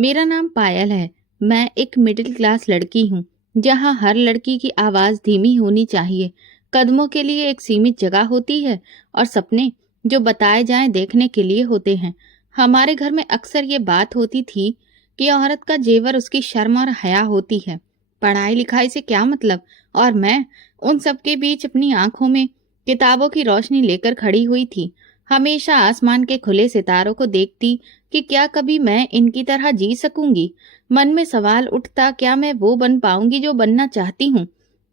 मेरा नाम पायल है। मैं एक मिडिल क्लास लड़की हूँ, जहाँ हर लड़की की आवाज़ धीमी होनी चाहिए। कदमों के लिए एक सीमित जगह होती है और सपने जो बताए जाएं देखने के लिए होते हैं। हमारे घर में अक्सर ये बात होती थी कि औरत का जेवर उसकी शर्म और हया होती है। पढ़ाई लिखाई से क्या मतलब? और मैं उन सबके बीच अपनी आंखों में किताबों की रोशनी लेकर खड़ी हुई थी। हमेशा आसमान के खुले सितारों को देखती कि क्या कभी मैं इनकी तरह जी सकूंगी। मन में सवाल उठता, क्या मैं वो बन पाऊंगी जो बनना चाहती हूँ।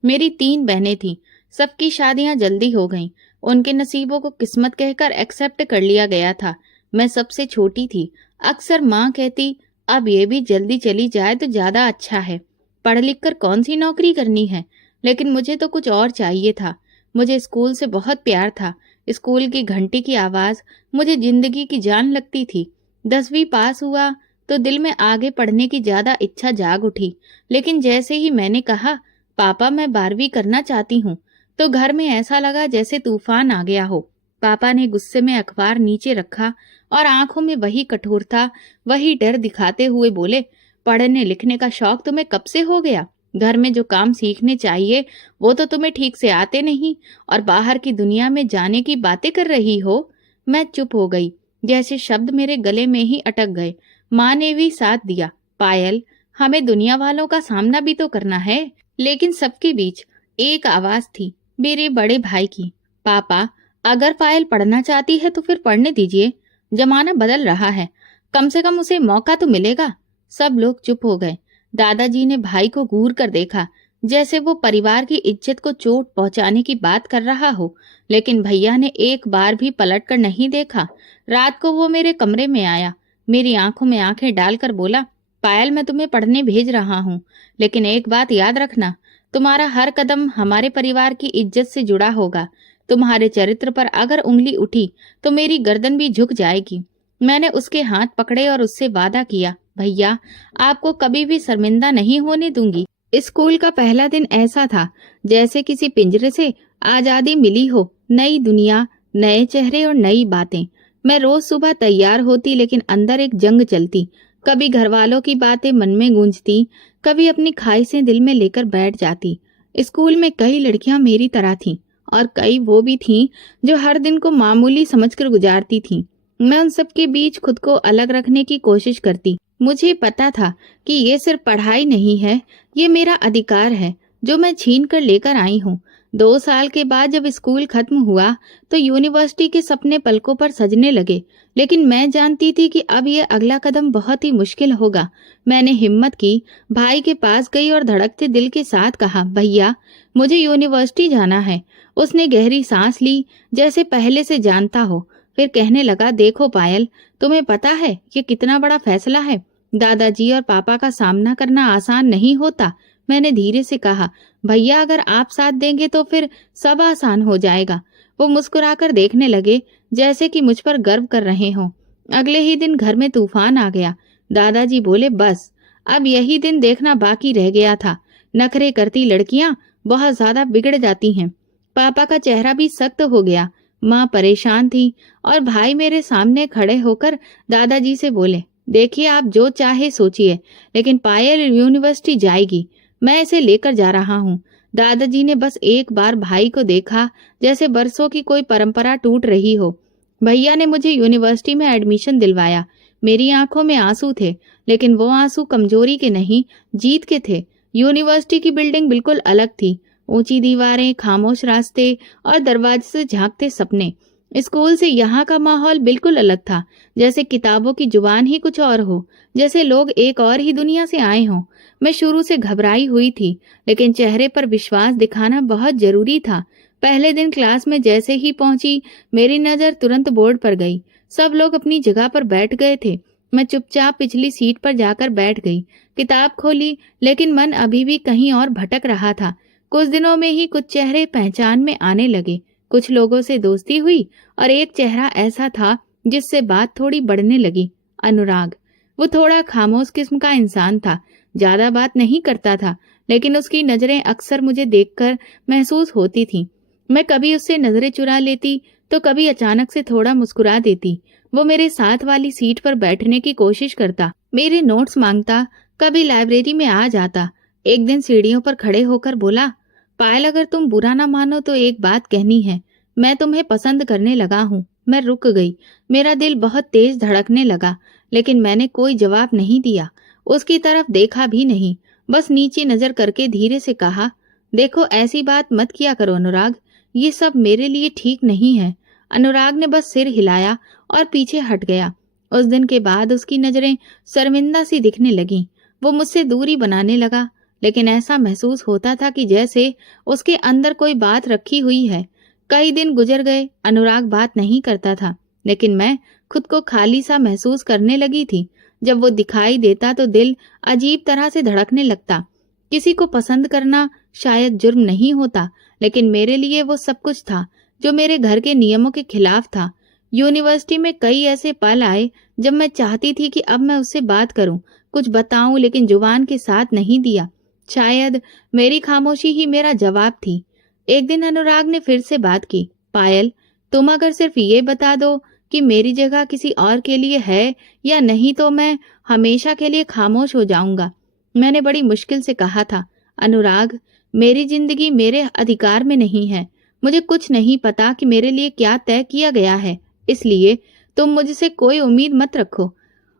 मेरी 3 बहनें थीं, सबकी शादियां जल्दी हो गईं। उनके नसीबों को किस्मत कहकर एक्सेप्ट कर लिया गया था। मैं सबसे छोटी थी। अक्सर माँ कहती, अब ये भी जल्दी चली जाए तो ज्यादा अच्छा है। पढ़ लिख कर कौन सी नौकरी करनी है। लेकिन मुझे तो कुछ और चाहिए था। मुझे स्कूल से बहुत प्यार था। स्कूल की घंटी की आवाज मुझे जिंदगी की जान लगती थी। 10वीं पास हुआ तो दिल में आगे पढ़ने की ज्यादा इच्छा जाग उठी। लेकिन जैसे ही मैंने कहा, पापा मैं 12वीं करना चाहती हूँ, तो घर में ऐसा लगा जैसे तूफान आ गया हो। पापा ने गुस्से में अखबार नीचे रखा और आंखों में वही कठोरता, वही डर दिखाते हुए बोले, पढ़ने लिखने का शौक तुम्हें कब से हो गया? घर में जो काम सीखने चाहिए वो तो तुम्हें ठीक से आते नहीं, और बाहर की दुनिया में जाने की बातें कर रही हो। मैं चुप हो गई, जैसे शब्द मेरे गले में ही अटक गए। माँ ने भी साथ दिया, पायल हमें दुनिया वालों का सामना भी तो करना है। लेकिन सबके बीच एक आवाज थी, मेरे बड़े भाई की, पापा अगर पायल पढ़ना चाहती है तो फिर पढ़ने दीजिए। जमाना बदल रहा है, कम से कम उसे मौका तो मिलेगा। सब लोग चुप हो गए। दादाजी ने भाई को घूर कर देखा, जैसे वो परिवार की इज्जत को चोट पहुंचाने की बात कर रहा हो। लेकिन भैया ने एक बार भी पलट कर नहीं देखा। रात को वो मेरे कमरे में आया, मेरी आंखों में आंखें डालकर बोला, पायल मैं तुम्हें पढ़ने भेज रहा हूँ, लेकिन एक बात याद रखना, तुम्हारा हर कदम हमारे परिवार की इज्जत से जुड़ा होगा। तुम्हारे चरित्र पर अगर उंगली उठी तो मेरी गर्दन भी झुक जाएगी। मैंने उसके हाथ पकड़े और उससे वादा किया, भैया आपको कभी भी शर्मिंदा नहीं होने दूंगी। स्कूल का पहला दिन ऐसा था जैसे किसी पिंजरे से आजादी मिली हो। नई दुनिया, नए चेहरे और नई बातें। मैं रोज सुबह तैयार होती, लेकिन अंदर एक जंग चलती। कभी घर वालों की बातें मन में गूंजती, कभी अपनी ख्वाहिशें दिल में लेकर बैठ जाती। स्कूल में कई लड़कियां मेरी तरह थीं, और कई वो भी थीं जो हर दिन को मामूली समझकर गुजारती थीं। मैं उन सब के बीच खुद को अलग रखने की कोशिश करती। मुझे पता था कि ये सिर्फ पढ़ाई नहीं है, ये मेरा अधिकार है जो मैं छीन कर लेकर आई हूँ। 2 साल के बाद जब स्कूल खत्म हुआ तो यूनिवर्सिटी के सपने पलकों पर सजने लगे। लेकिन मैं जानती थी कि अब ये अगला कदम बहुत ही मुश्किल होगा। मैंने हिम्मत की, भाई के पास गई और धड़कते दिल के साथ कहा, भैया मुझे यूनिवर्सिटी जाना है। उसने गहरी सांस ली, जैसे पहले से जानता हो। फिर कहने लगा, देखो पायल, तुम्हें पता है ये कितना बड़ा फैसला है। दादाजी और पापा का सामना करना आसान नहीं होता। मैंने धीरे से कहा, भैया अगर आप साथ देंगे तो फिर सब आसान हो जाएगा। वो मुस्कुराकर देखने लगे, जैसे कि मुझ पर गर्व कर रहे हों। अगले ही दिन घर में तूफान आ गया। दादाजी बोले, बस अब यही दिन देखना बाकी रह गया था। नखरे करती लड़कियां बहुत ज्यादा बिगड़ जाती हैं। पापा का चेहरा भी सख्त हो गया। माँ परेशान थी और भाई मेरे सामने खड़े होकर दादाजी से बोले, देखिए आप जो चाहे सोचिए, लेकिन पायल यूनिवर्सिटी जाएगी। मैं इसे लेकर जा रहा हूँ। दादाजी ने बस एक बार भाई को देखा, जैसे बरसों की कोई परंपरा टूट रही हो। भैया ने मुझे यूनिवर्सिटी में एडमिशन दिलवाया। मेरी आंखों में आंसू थे, लेकिन वो आंसू कमजोरी के नहीं, जीत के थे। यूनिवर्सिटी की बिल्डिंग बिल्कुल अलग थी। ऊंची दीवारें, खामोश रास्ते और दरवाजे से झांकते सपने। स्कूल से यहाँ का माहौल बिल्कुल अलग था, जैसे किताबों की जुबान ही कुछ और हो, जैसे लोग एक और ही दुनिया से आए हों। मैं शुरू से घबराई हुई थी, लेकिन चेहरे पर विश्वास दिखाना बहुत जरूरी था। पहले दिन क्लास में जैसे ही पहुंची, मेरी नजर तुरंत बोर्ड पर गई। सब लोग अपनी जगह पर बैठ गए थे। मैं चुपचाप पिछली सीट पर जाकर बैठ गई। किताब खोली, लेकिन मन अभी भी कहीं और भटक रहा था। कुछ दिनों में ही कुछ चेहरे पहचान में आने लगे। कुछ लोगों से दोस्ती हुई और एक चेहरा ऐसा था जिससे बात थोड़ी बढ़ने लगी, अनुराग। वो थोड़ा खामोश किस्म का इंसान था, ज्यादा बात नहीं करता था, लेकिन उसकी नजरें अक्सर मुझे देखकर महसूस होती थीं। मैं कभी उससे नजरें चुरा लेती तो कभी अचानक से थोड़ा मुस्कुरा देती। वो मेरे साथ वाली सीट पर बैठने की कोशिश करता। मेरे नोट्स मांगता, कभी लाइब्रेरी में आ जाता। एक दिन सीढ़ियों पर खड़े होकर बोला, पायल अगर तुम बुरा ना मानो तो एक बात कहनी है। मैं तुम्हें पसंद करने लगा हूँ। मैं रुक गई। मेरा दिल बहुत तेज धड़कने लगा, लेकिन मैंने कोई जवाब नहीं दिया। उसकी तरफ देखा भी नहीं। बस नीचे नजर करके धीरे से कहा, देखो ऐसी बात मत किया करो अनुराग, ये सब मेरे लिए ठीक नहीं है। अनुराग ने बस सिर हिलाया और पीछे हट गया। उस दिन के बाद उसकी नजरें शर्मिंदा सी दिखने लगीं। वो मुझसे दूरी बनाने लगा, लेकिन ऐसा महसूस होता था कि जैसे उसके अंदर कोई बात रखी हुई है। कई दिन गुजर गए, अनुराग बात नहीं करता था, लेकिन मैं खुद को खाली सा महसूस करने लगी थी। जब वो दिखाई देता तो दिल अजीब तरह से धड़कने लगता। किसी को पसंद करना शायद जुर्म नहीं होता, लेकिन मेरे लिए वो सब कुछ था जो मेरे घर के नियमों के खिलाफ था। यूनिवर्सिटी में कई ऐसे पल आए जब मैं चाहती थी कि अब मैं उससे बात करूं, कुछ बताऊं, लेकिन जुबान के साथ नहीं दिया। शायद मेरी खामोशी ही मेरा जवाब थी। एक दिन अनुराग ने फिर से बात की, पायल तुम अगर सिर्फ ये बता दो कि मेरी जगह किसी और के लिए है या नहीं तो मैं हमेशा के लिए खामोश हो जाऊंगा। मैंने बड़ी मुश्किल से कहा था, अनुराग मेरी जिंदगी मेरे अधिकार में नहीं है। मुझे कुछ नहीं पता कि मेरे लिए क्या तय किया गया है, इसलिए तुम मुझसे कोई उम्मीद मत रखो।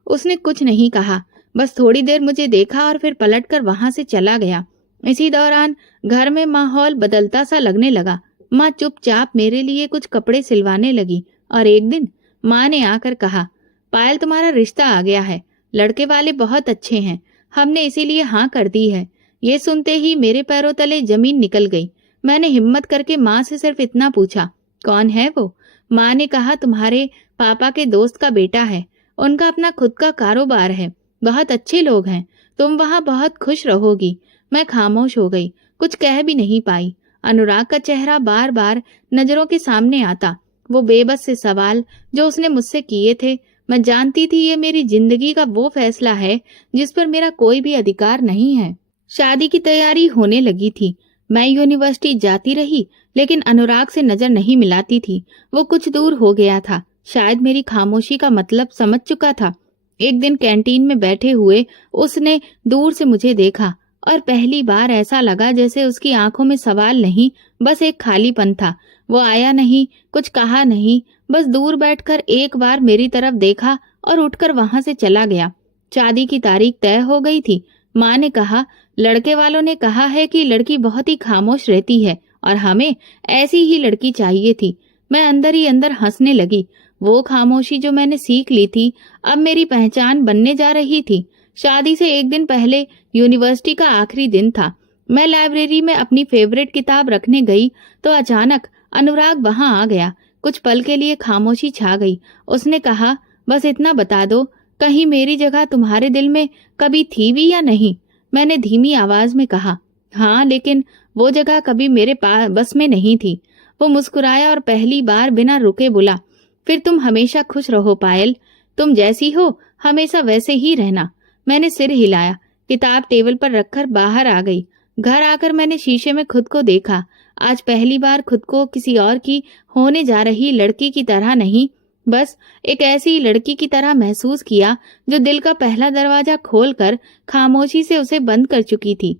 उसने कुछ नहीं कहा, बस थोड़ी देर मुझे देखा और फिर पलटकर वहां से चला गया। इसी दौरान घर में माहौल बदलता सा लगने लगा। माँ चुपचाप मेरे लिए कुछ कपड़े सिलवाने लगी और एक दिन माँ ने आकर कहा, पायल तुम्हारा रिश्ता आ गया है, लड़के वाले बहुत अच्छे हैं, हमने इसीलिए हाँ कर दी है। ये सुनते ही मेरे पैरों तले जमीन निकल गई। मैंने हिम्मत करके माँ से सिर्फ इतना पूछा, कौन है वो? माँ ने कहा, तुम्हारे पापा के दोस्त का बेटा है, उनका अपना खुद का कारोबार है, बहुत अच्छे लोग हैं, तुम वहाँ बहुत खुश रहोगी। मैं खामोश हो गई, कुछ कह भी नहीं पाई। अनुराग का चेहरा बार बार नजरों के सामने आता, वो बेबस से सवाल जो उसने मुझसे किए थे। मैं जानती थी ये मेरी जिंदगी का वो फैसला है जिस पर मेरा कोई भी अधिकार नहीं है। शादी की तैयारी होने लगी थी। मैं यूनिवर्सिटी जाती रही, लेकिन अनुराग से नजर नहीं मिलाती थी। वो कुछ दूर हो गया था, शायद मेरी खामोशी का मतलब समझ चुका था। एक दिन कैंटीन में बैठे हुए उसने दूर से मुझे देखा और पहली बार ऐसा लगा जैसे उसकी आंखों में सवाल नहीं, बस एक खालीपन था। वो आया नहीं, कुछ कहा नहीं, बस दूर बैठकर एक बार मेरी तरफ देखा और उठकर वहां से चला गया। शादी की तारीख तय हो गई थी। माँ ने कहा, लड़के वालों ने कहा है कि लड़की बहुत ही खामोश रहती है और हमें ऐसी ही लड़की चाहिए थी। मैं अंदर ही अंदर हंसने लगी। वो खामोशी जो मैंने सीख ली थी अब मेरी पहचान बनने जा रही थी। शादी से एक दिन पहले यूनिवर्सिटी का आखिरी दिन था। मैं लाइब्रेरी में अपनी फेवरेट किताब रखने गई तो अचानक अनुराग वहां आ गया। कुछ पल के लिए खामोशी छा गई। उसने कहा, बस इतना बता दो, कहीं मेरी जगह तुम्हारे दिल में कभी थी भी या नहीं? मैंने धीमी आवाज में कहा, हाँ, लेकिन वो जगह कभी मेरे पास बस में नहीं थी। वो मुस्कुराया और पहली बार बिना रुके बोला, फिर तुम हमेशा खुश रहो पायल, तुम जैसी हो हमेशा वैसे ही रहना। मैंने सिर हिलाया, किताब टेबल पर रखकर बाहर आ गई। घर आकर मैंने शीशे में खुद को देखा। आज पहली बार खुद को किसी और की होने जा रही लड़की की तरह नहीं, बस एक ऐसी लड़की की तरह महसूस किया जो दिल का पहला दरवाजा खोलकर खामोशी से उसे बंद कर चुकी थी।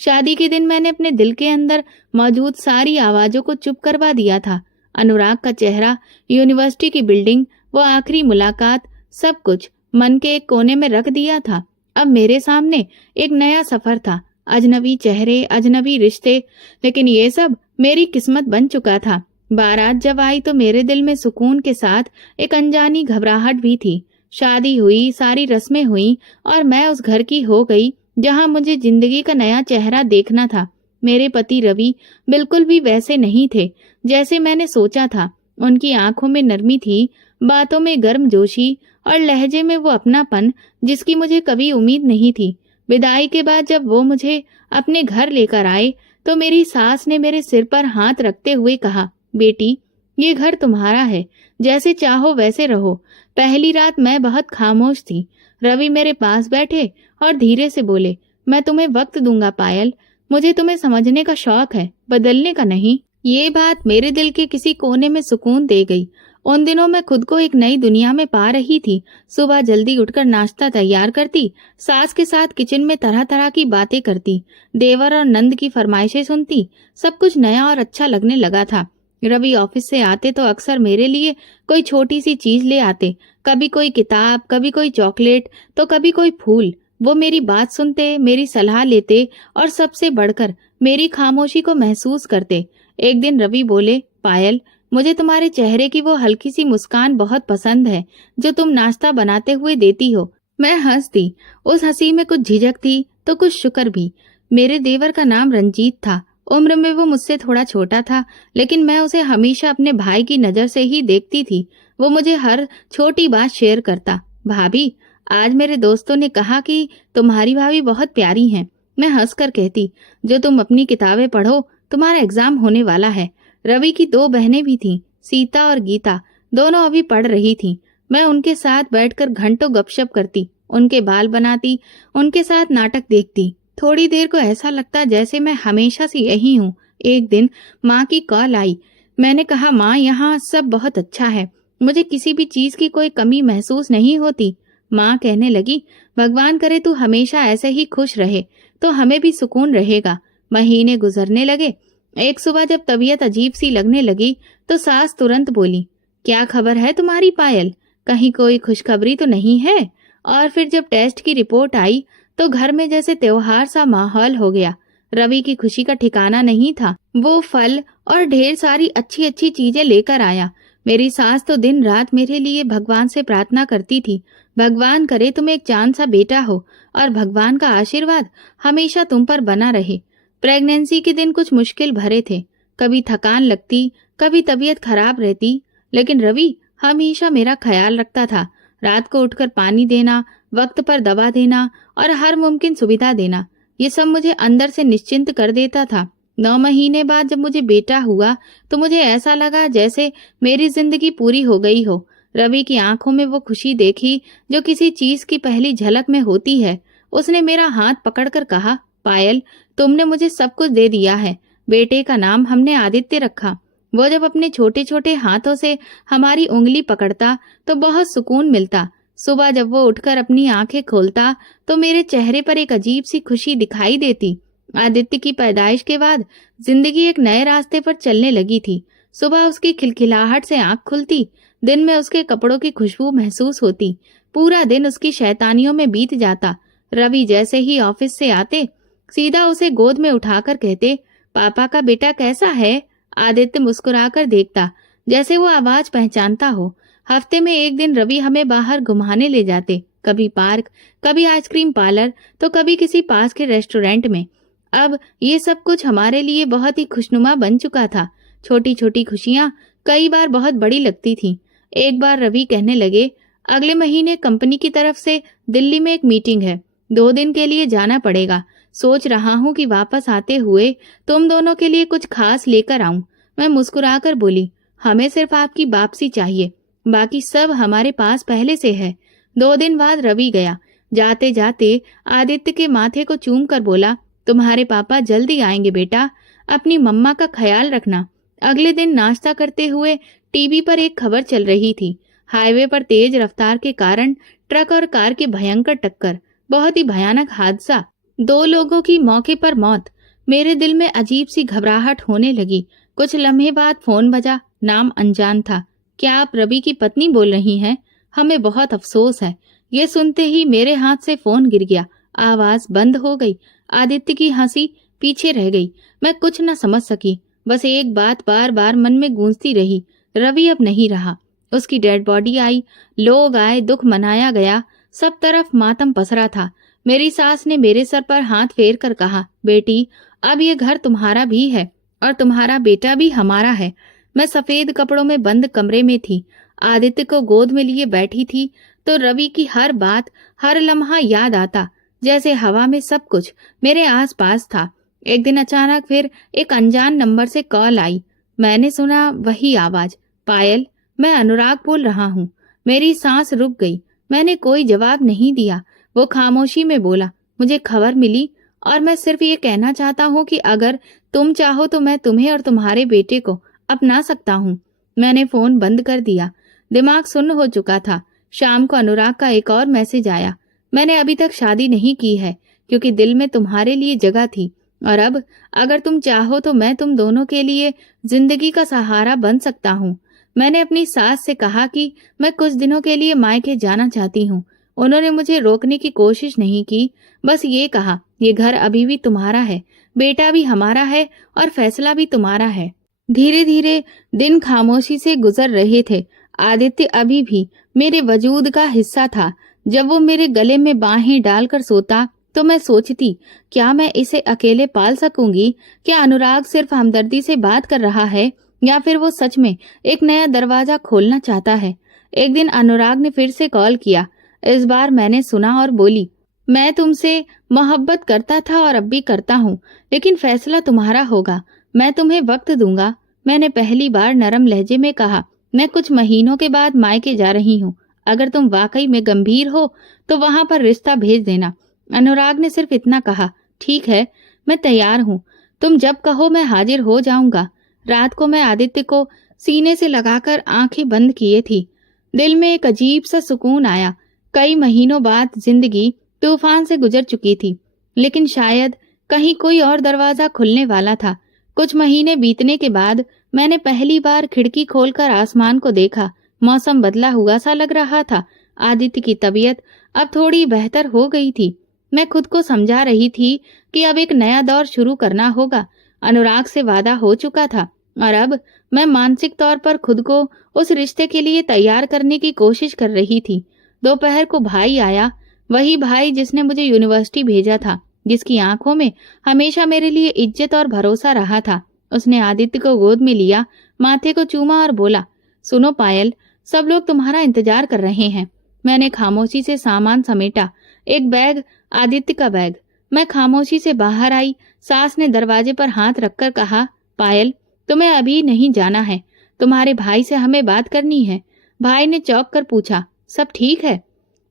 शादी के दिन मैंने अपने दिल के अंदर मौजूद सारी आवाजों को चुप करवा दिया था। अनुराग का चेहरा, यूनिवर्सिटी की बिल्डिंग, वो आखिरी मुलाकात, सब कुछ मन के एक कोने में रख दिया था। अब मेरे सामने एक नया सफर था, अजनबी चेहरे, अजनबी रिश्ते, लेकिन ये सब मेरी किस्मत बन चुका था। बारात जब आई तो मेरे दिल में सुकून के साथ एक अनजानी घबराहट भी थी। शादी हुई, सारी रस्में हुई और मैं उस घर की हो गई जहां मुझे जिंदगी का नया चेहरा देखना था। मेरे पति रवि बिल्कुल भी वैसे नहीं थे जैसे मैंने सोचा था। उनकी आंखों में नरमी थी, बातों में गर्मजोशी और लहजे में वो अपनापन जिसकी मुझे कभी उम्मीद नहीं थी। विदाई के बाद जब वो मुझे अपने घर लेकर आए तो मेरी सास ने मेरे सिर पर हाथ रखते हुए कहा, बेटी, ये घर तुम्हारा है, जैसे चाहो वैसे रहो। पहली रात मैं बहुत खामोश थी। रवि मेरे पास बैठे और धीरे से बोले, मैं तुम्हें वक्त दूंगा पायल, मुझे तुम्हें समझने का शौक है, बदलने का नहीं। ये बात मेरे दिल के किसी कोने में सुकून दे गई। उन दिनों मैं खुद को एक नई दुनिया में पा रही थी। सुबह जल्दी उठकर नाश्ता तैयार करती, सास के साथ किचन में तरह तरह की बातें करती, देवर और नंद की फरमाइशें सुनती। सब कुछ नया और अच्छा लगने लगा था। रवि ऑफिस से आते तो अक्सर मेरे लिए कोई छोटी सी चीज ले आते, कभी कोई किताब, कभी कोई चॉकलेट, तो कभी कोई फूल। वो मेरी बात सुनते, मेरी सलाह लेते और सबसे बढ़कर मेरी खामोशी को महसूस करते। एक दिन रवि बोले, पायल, मुझे तुम्हारे चेहरे की वो हल्की सी मुस्कान बहुत पसंद है जो तुम नाश्ता बनाते हुए देती हो। मैं हंस दी। उस हंसी में कुछ झिझक थी तो कुछ शुक्र भी। मेरे देवर का नाम रंजीत था। उम्र में वो मुझसे थोड़ा छोटा था, लेकिन मैं उसे हमेशा अपने भाई की नजर से ही देखती थी। वो मुझे हर छोटी बात शेयर करता। भाभी, आज मेरे दोस्तों ने कहा कि तुम्हारी भाभी बहुत प्यारी हैं। मैं हंसकर कहती, जो तुम अपनी किताबें पढ़ो, तुम्हारा एग्जाम होने वाला है। रवि की 2 बहनें भी थीं, सीता और गीता। दोनों अभी पढ़ रही थीं। मैं उनके साथ बैठकर घंटों गपशप करती, उनके बाल बनाती, उनके साथ नाटक देखती। थोड़ी देर को ऐसा लगता जैसे मैं हमेशा से यही हूँ। एक दिन माँ की कॉल आई। मैंने कहा, माँ, यहाँ सब बहुत अच्छा है, मुझे किसी भी चीज की कोई कमी महसूस नहीं होती। माँ कहने लगी, भगवान करे तू हमेशा ऐसे ही खुश रहे तो हमें भी सुकून रहेगा। महीने गुजरने लगे। एक सुबह जब तबीयत अजीब सी लगने लगी तो सास तुरंत बोली, क्या खबर है तुम्हारी पायल? कहीं कोई खुशखबरी तो नहीं है? और फिर जब टेस्ट की रिपोर्ट आई तो घर में जैसे त्योहार सा माहौल हो गया। रवि की खुशी का ठिकाना नहीं था। वो फल और ढेर सारी अच्छी अच्छी चीजें लेकर आया। मेरी सास तो दिन रात मेरे लिए भगवान से प्रार्थना करती थी, भगवान करे तुम एक चांद सा बेटा हो और भगवान का आशीर्वाद हमेशा तुम पर बना रहे। प्रेगनेंसी के दिन कुछ मुश्किल भरे थे। कभी थकान लगती, कभी तबीयत खराब रहती, लेकिन रवि हमेशा मेरा ख्याल रखता था। रात को उठकर पानी देना, वक्त पर दवा देना और हर मुमकिन सुविधा देना, ये सब मुझे अंदर से निश्चिंत कर देता था। 9 महीने बाद जब मुझे बेटा हुआ तो मुझे ऐसा लगा जैसे मेरी जिंदगी पूरी हो गई हो। रवि की आंखों में वो खुशी देखी जो किसी चीज की पहली झलक में होती है। उसने मेरा हाथ पकड़कर कहा, पायल, तुमने मुझे सब कुछ दे दिया है। बेटे का नाम हमने आदित्य रखा। वो जब अपने छोटे छोटे हाथों से हमारी उंगली पकड़ता तो बहुत सुकून मिलता। सुबह जब वो उठकर अपनी आंखें खोलता तो मेरे चेहरे पर एक अजीब सी खुशी दिखाई देती। आदित्य की पैदाइश के बाद जिंदगी एक नए रास्ते पर चलने लगी थी। सुबह उसकी खिलखिलाहट से आंख खुलती, दिन में उसके कपड़ों की खुशबू महसूस होती, पूरा दिन उसकी शैतानियों में बीत जाता। रवि जैसे ही ऑफिस से आते सीधा उसे गोद में उठाकर कहते, पापा का बेटा कैसा है? आदित्य मुस्कुराकर देखता, जैसे वो आवाज पहचानता हो। हफ्ते में एक दिन रवि हमें बाहर घुमाने ले जाते, कभी पार्क, कभी आइसक्रीम पार्लर, तो कभी किसी पास के रेस्टोरेंट में। अब ये सब कुछ हमारे लिए बहुत ही खुशनुमा बन चुका था। छोटी छोटी खुशियां कई बार बहुत बड़ी लगती थीं। एक बार रवि कहने लगे, अगले महीने कंपनी की तरफ से दिल्ली में एक मीटिंग है, 2 दिन के लिए जाना पड़ेगा। सोच रहा हूँ कि वापस आते हुए तुम दोनों के लिए कुछ खास लेकर आऊं। मैं मुस्कुराकर बोली, हमें सिर्फ आपकी वापसी चाहिए, बाकी सब हमारे पास पहले से है। 2 दिन बाद रवि गया। जाते जाते आदित्य के माथे को चूम कर बोला, तुम्हारे पापा जल्दी आएंगे बेटा, अपनी मम्मा का ख्याल रखना। अगले दिन नाश्ता करते हुए टीवी पर एक खबर चल रही थी। हाईवे पर तेज रफ्तार के कारण ट्रक और कार की भयंकर टक्कर, बहुत ही भयानक हादसा, 2 लोगों की मौके पर मौत। मेरे दिल में अजीब सी घबराहट होने लगी। कुछ लम्हे बाद फोन बजा। नाम अनजान था। क्या आप रवि की पत्नी बोल रही हैं? हमें बहुत अफसोस है। ये सुनते ही मेरे हाथ से फोन गिर गया। आवाज बंद हो गई। आदित्य की हंसी पीछे रह गई। मैं कुछ न समझ सकी। बस एक बात बार बार मन में गूंजती रही, रवि अब नहीं रहा। उसकी डेड बॉडी आई, लोग आए, दुख मनाया गया, सब तरफ मातम पसरा था। मेरी सास ने मेरे सर पर हाथ फेर कर कहा, बेटी, अब ये घर तुम्हारा भी है और तुम्हारा बेटा भी हमारा है। मैं सफेद कपड़ों में बंद कमरे में थी, आदित्य को गोद में लिए बैठी थी तो रवि की हर बात, हर लम्हा याद आता, जैसे हवा में सब कुछ मेरे आस पास था। एक दिन अचानक फिर एक अनजान नंबर से कॉल आई। मैंने सुना वही आवाज, पायल, मैं अनुराग बोल रहा हूँ। मेरी सांस रुक गई। मैंने कोई जवाब नहीं दिया। वो खामोशी में बोला, मुझे खबर मिली और मैं सिर्फ ये कहना चाहता हूँ कि अगर तुम चाहो तो मैं तुम्हें और तुम्हारे बेटे को अपना सकता हूँ। मैंने फोन बंद कर दिया। दिमाग सुन्न हो चुका था। शाम को अनुराग का एक और मैसेज आया। मैंने अभी तक शादी नहीं की है क्योंकि दिल में तुम्हारे लिए जगह थी, और अब अगर तुम चाहो तो मैं तुम दोनों के लिए जिंदगी का सहारा बन सकता हूँ। मैंने अपनी सास से कहा कि मैं कुछ दिनों के लिए मायके जाना चाहती हूँ। उन्होंने मुझे रोकने की कोशिश नहीं की, बस ये कहा, ये घर अभी भी तुम्हारा है, बेटा भी हमारा है और फैसला भी तुम्हारा है। धीरे धीरे दिन खामोशी से गुजर रहे थे। आदित्य अभी भी मेरे वजूद का हिस्सा था। जब वो मेरे गले में बाहें डालकर सोता तो मैं सोचती, क्या मैं इसे अकेले पाल सकूंगी? क्या अनुराग सिर्फ हमदर्दी से बात कर रहा है या फिर वो सच में एक नया दरवाजा खोलना चाहता है? एक दिन अनुराग ने फिर से कॉल किया। इस बार मैंने सुना और बोली, मैं तुमसे मोहब्बत करता था और अब भी करता हूँ, लेकिन फैसला तुम्हारा होगा। मैं तुम्हें वक्त दूंगा। मैंने पहली बार नरम लहजे में कहा, मैं कुछ महीनों के बाद मायके जा रही हूँ। अगर तुम वाकई में गंभीर हो तो वहां पर रिश्ता भेज देना। अनुराग ने सिर्फ इतना कहा, ठीक है, मैं तैयार हूँ। तुम जब कहो मैं हाजिर हो जाऊंगा। रात को मैं आदित्य को सीने से लगाकर आंखें बंद किए थी। दिल में एक अजीब सा सुकून आया। कई महीनों बाद जिंदगी तूफान से गुजर चुकी थी, लेकिन शायद कहीं कोई और दरवाजा खुलने वाला था। कुछ महीने बीतने के बाद मैंने पहली बार खिड़की खोलकर आसमान को देखा। मौसम बदला हुआ सा लग रहा था। आदित्य की तबीयत अब थोड़ी बेहतर हो गई थी। मैं खुद को समझा रही थी कि अब एक नया दौर शुरू करना होगा। अनुराग से वादा हो चुका था और अब मैं मानसिक तौर पर खुद को उस रिश्ते के लिए तैयार करने की कोशिश कर रही थी। दोपहर को भाई आया, वही भाई जिसने मुझे यूनिवर्सिटी भेजा था, जिसकी आंखों में हमेशा मेरे लिए इज्जत और भरोसा रहा था। उसने आदित्य को गोद में लिया, माथे को चूमा और बोला, सुनो पायल, सब लोग तुम्हारा इंतजार कर रहे हैं। मैंने खामोशी से सामान समेटा। एक बैग, आदित्य का बैग। मैं खामोशी से बाहर आई। सास ने दरवाजे पर हाथ रखकर कहा, पायल, तुम्हें अभी नहीं जाना है, तुम्हारे भाई से हमें बात करनी है। भाई ने चौंक कर पूछा, सब ठीक है?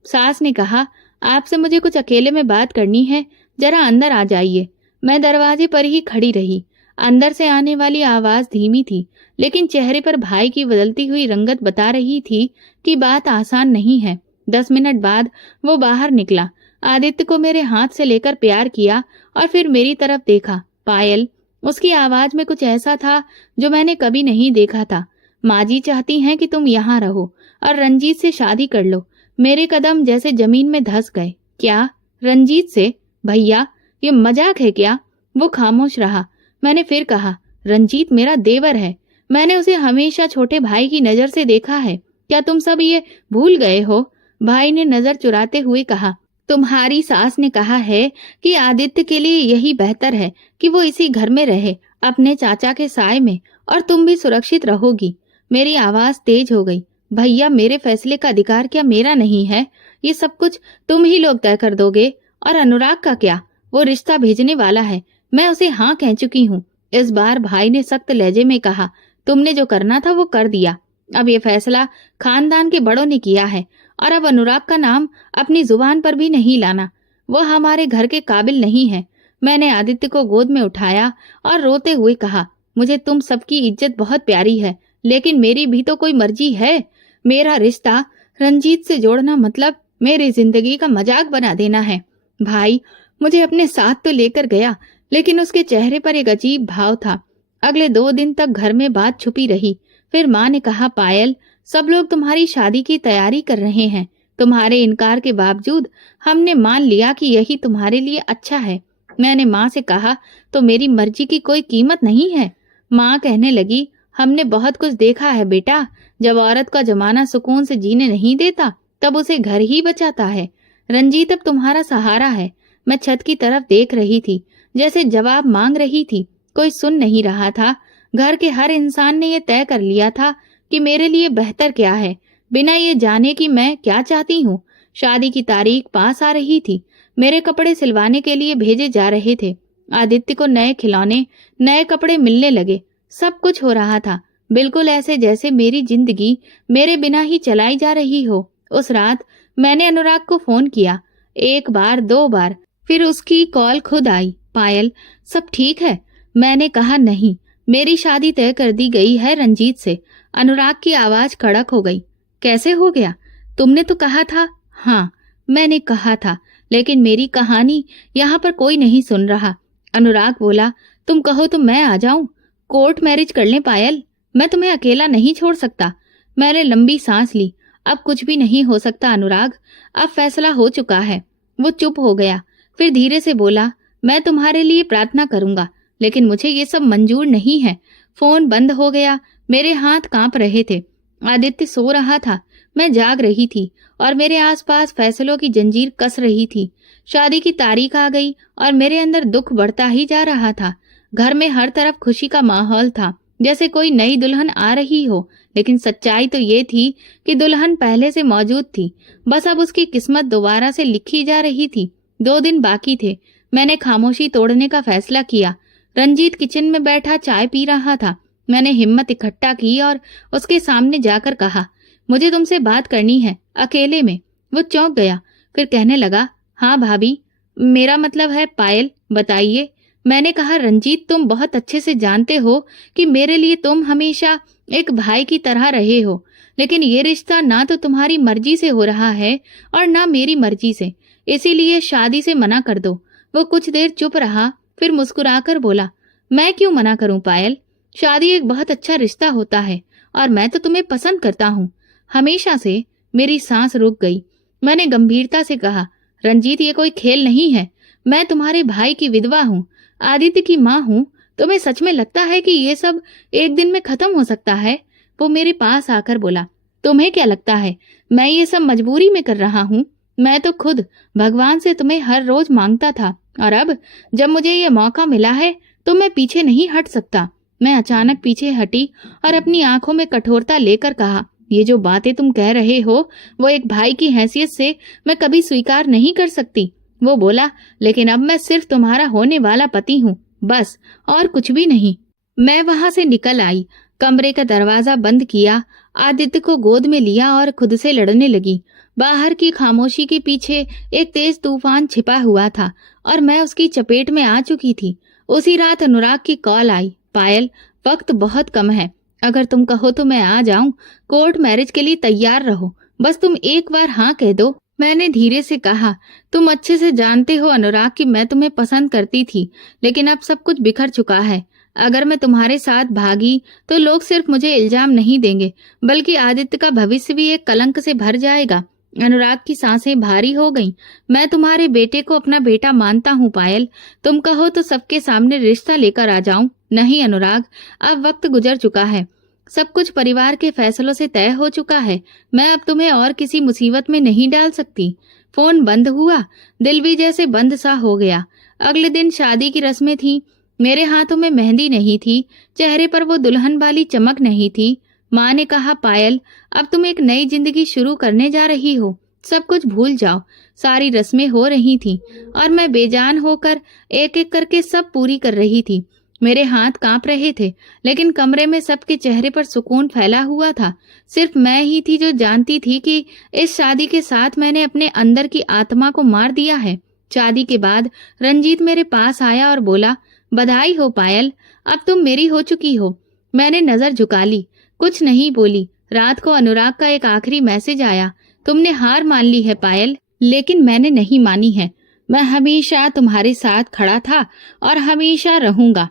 सास ने कहा, आपसे मुझे कुछ अकेले में बात करनी है, जरा अंदर आ जाइए। मैं दरवाजे पर ही खड़ी रही। अंदर से आने वाली आवाज धीमी थी, लेकिन चेहरे पर भाई की बदलती हुई रंगत बता रही थी कि बात आसान नहीं है। 10 मिनट बाद वो बाहर निकला। आदित्य को मेरे हाथ से लेकर प्यार किया और फिर मेरी तरफ देखा। पायल, उसकी आवाज में कुछ ऐसा था जो मैंने कभी नहीं देखा था। माँ जी चाहती हैं कि तुम यहाँ रहो और रंजीत से शादी कर लो। मेरे कदम जैसे जमीन में धंस गए। क्या? रंजीत से? भैया, ये मजाक है क्या? वो खामोश रहा। मैंने फिर कहा, रंजीत मेरा देवर है। मैंने उसे हमेशा छोटे भाई की नजर से देखा है। क्या तुम सब ये भूल गए हो? भाई ने नजर चुराते हुए कहा, तुम्हारी सास ने कहा है कि आदित्य के लिए यही बेहतर है कि वो इसी घर में रहे, अपने चाचा के साए में, और तुम भी सुरक्षित रहोगी। मेरी आवाज तेज हो गई। भैया, मेरे फैसले का अधिकार क्या मेरा नहीं है? ये सब कुछ तुम ही लोग तय कर दोगे। और अनुराग का क्या? वो रिश्ता भेजने वाला है, मैं उसे हाँ कह चुकी हूँ। इस बार भाई ने सख्त लहजे में कहा, तुमने जो करना था वो कर दिया। अब ये फैसला खानदान के बड़ों ने किया है और अब अनुराग का नाम अपनी जुबान पर भी नहीं लाना। वो हमारे घर के काबिल नहीं है। मैंने आदित्य को गोद में उठाया और रोते हुए कहा, मुझे तुम सबकी इज्जत बहुत प्यारी है, लेकिन मेरी भी तो कोई मर्जी है। मेरा रिश्ता रंजीत से जोड़ना मतलब मेरी जिंदगी का मजाक बना देना है। भाई मुझे अपने साथ तो लेकर गया, लेकिन उसके चेहरे पर एक अजीब भाव था। अगले 2 दिन तक घर में बात छुपी रही। फिर माँ ने कहा, पायल, सब लोग तुम्हारी शादी की तैयारी कर रहे हैं। तुम्हारे इनकार के बावजूद हमने मान लिया कि यही तुम्हारे लिए अच्छा है। मैंने माँ से कहा, तो मेरी मर्जी की कोई कीमत नहीं है? माँ कहने लगी, हमने बहुत कुछ देखा है बेटा। जब औरत का जमाना सुकून से जीने नहीं देता, तब उसे घर ही बचाता है। रंजीत अब तुम्हारा सहारा है। मैं छत की तरफ देख रही थी, जैसे जवाब मांग रही थी। कोई सुन नहीं रहा था। घर के हर इंसान ने यह तय कर लिया था कि मेरे लिए बेहतर क्या है, बिना ये जाने कि मैं क्या चाहती हूँ। शादी की तारीख पास आ रही थी। मेरे कपड़े सिलवाने के लिए भेजे जा रहे थे। आदित्य को नए खिलौने, नए कपड़े मिलने लगे। सब कुछ हो रहा था बिल्कुल ऐसे जैसे मेरी जिंदगी मेरे बिना ही चलाई जा रही हो। उस रात मैंने अनुराग को फोन किया, 1 बार 2 बार, फिर उसकी कॉल खुद आई। पायल, सब ठीक है? मैंने कहा, नहीं, मेरी शादी तय कर दी गई है रंजीत से। अनुराग की आवाज कड़क हो गई। कैसे हो गया? तुमने तो कहा था। हाँ, मैंने कहा था, लेकिन मेरी कहानी यहाँ पर कोई नहीं सुन रहा। अनुराग बोला, तुम कहो तो मैं आ जाऊं? कोर्ट मैरिज कर लें पायल, मैं तुम्हें अकेला नहीं छोड़ सकता। मैंने लंबी सांस ली। अब कुछ भी नहीं हो सकता अनुराग, अब फैसला हो चुका है। वो चुप हो गया, फिर धीरे से बोला, मैं तुम्हारे लिए प्रार्थना करूंगा, लेकिन मुझे ये सब मंजूर नहीं है। फोन बंद हो गया, मेरे हाथ कांप रहे थे। आदित्य सो रहा था, मैं जाग रही थी और मेरे आसपास फैसलों की जंजीर कस रही थी। शादी की तारीख आ गई और मेरे अंदर दुख बढ़ता ही जा रहा था। घर में हर तरफ खुशी का माहौल था, जैसे कोई नई दुल्हन आ रही हो, लेकिन सच्चाई तो ये थी कि दुल्हन पहले से मौजूद थी, बस अब उसकी किस्मत दोबारा से लिखी जा रही थी। 2 दिन बाकी थे। मैंने खामोशी तोड़ने का फैसला किया। रंजीत किचन में बैठा चाय पी रहा था। मैंने हिम्मत इकट्ठा की और उसके सामने जाकर कहा, मुझे तुमसे बात करनी है, अकेले में। वो चौंक गया, फिर कहने लगा, हाँ भाभी, मेरा मतलब है पायल, बताइए। मैंने कहा, रंजीत, तुम बहुत अच्छे से जानते हो कि मेरे लिए तुम हमेशा एक भाई की तरह रहे हो, लेकिन ये रिश्ता ना तो तुम्हारी मर्जी से हो रहा है और ना मेरी मर्जी से, इसीलिए शादी से मना कर दो। वो कुछ देर चुप रहा, फिर मुस्कुराकर बोला, मैं क्यों मना करूं पायल? शादी एक बहुत अच्छा रिश्ता होता है और मैं तो तुम्हें पसंद करता हूँ, हमेशा से। मेरी सांस रुक गई। मैंने गंभीरता से कहा, रंजीत, ये कोई खेल नहीं है। मैं तुम्हारे भाई की विधवा हूँ, आदित्य की माँ हूँ। तुम्हें सच में लगता है कि ये सब एक दिन में खत्म हो सकता है? वो मेरे पास आकर बोला, तुम्हें क्या लगता है मैं ये सब मजबूरी में कर रहा हूँ? मैं तो खुद भगवान से तुम्हें हर रोज मांगता था, और अब जब मुझे ये मौका मिला है तो मैं पीछे नहीं हट सकता। मैं अचानक पीछे हटी और अपनी आंखों में कठोरता लेकर कहा, ये जो बातें तुम कह रहे हो वो एक भाई की हैसियत से मैं कभी स्वीकार नहीं कर सकती। वो बोला, लेकिन अब मैं सिर्फ तुम्हारा होने वाला पति हूँ, बस, और कुछ भी नहीं। मैं वहां से निकल आई, कमरे का दरवाजा बंद किया, आदित्य को गोद में लिया और खुद से लड़ने लगी। बाहर की खामोशी के पीछे एक तेज तूफान छिपा हुआ था और मैं उसकी चपेट में आ चुकी थी। उसी रात अनुराग की कॉल आई, पायल, वक्त बहुत कम है, अगर तुम कहो तो मैं आ जाऊं। कोर्ट मैरिज के लिए तैयार रहो, बस तुम एक बार हाँ कह दो। मैंने धीरे से कहा, तुम अच्छे से जानते हो अनुराग कि मैं तुम्हें पसंद करती थी, लेकिन अब सब कुछ बिखर चुका है। अगर मैं तुम्हारे साथ भागी तो लोग सिर्फ मुझे इल्जाम नहीं देंगे, बल्कि आदित्य का भविष्य भी एक कलंक से भर जाएगा। अनुराग की सांसें भारी हो गईं। मैं तुम्हारे बेटे को अपना बेटा मानता हूँ पायल, तुम कहो तो सबके सामने रिश्ता लेकर आ जाऊं। नहीं अनुराग, अब वक्त गुजर चुका है, सब कुछ परिवार के फैसलों से तय हो चुका है। मैं अब तुम्हें और किसी मुसीबत में नहीं डाल सकती। फोन बंद हुआ, दिल भी जैसे बंद सा हो गया। अगले दिन शादी की रस्में थी। मेरे हाथों में मेहंदी नहीं थी, चेहरे पर वो दुल्हन वाली चमक नहीं थी। माँ ने कहा, पायल, अब तुम एक नई जिंदगी शुरू करने जा रही हो, सब कुछ भूल जाओ। सारी रस्में हो रही थी और मैं बेजान होकर एक एक करके सब पूरी कर रही थी। मेरे हाथ कांप रहे थे, लेकिन कमरे में सबके चेहरे पर सुकून फैला हुआ था। सिर्फ मैं ही थी जो जानती थी कि इस शादी के साथ मैंने अपने अंदर की आत्मा को मार दिया है। शादी के बाद रंजीत मेरे पास आया और बोला, बधाई हो पायल, अब तुम मेरी हो चुकी हो। मैंने नजर झुका ली, कुछ नहीं बोली। रात को अनुराग का एक आखिरी मैसेज आया, तुमने हार मान ली है पायल, लेकिन मैंने नहीं मानी है। मैं हमेशा तुम्हारे साथ खड़ा था और हमेशा रहूंगा।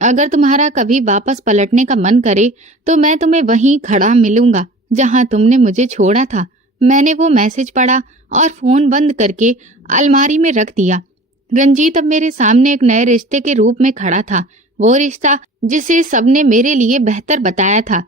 अगर तुम्हारा कभी वापस पलटने का मन करे तो मैं तुम्हें वहीं खड़ा मिलूंगा जहां तुमने मुझे छोड़ा था। मैंने वो मैसेज पढ़ा और फोन बंद करके अलमारी में रख दिया। रंजीत अब मेरे सामने एक नए रिश्ते के रूप में खड़ा था, वो रिश्ता जिसे सबने मेरे लिए बेहतर बताया था,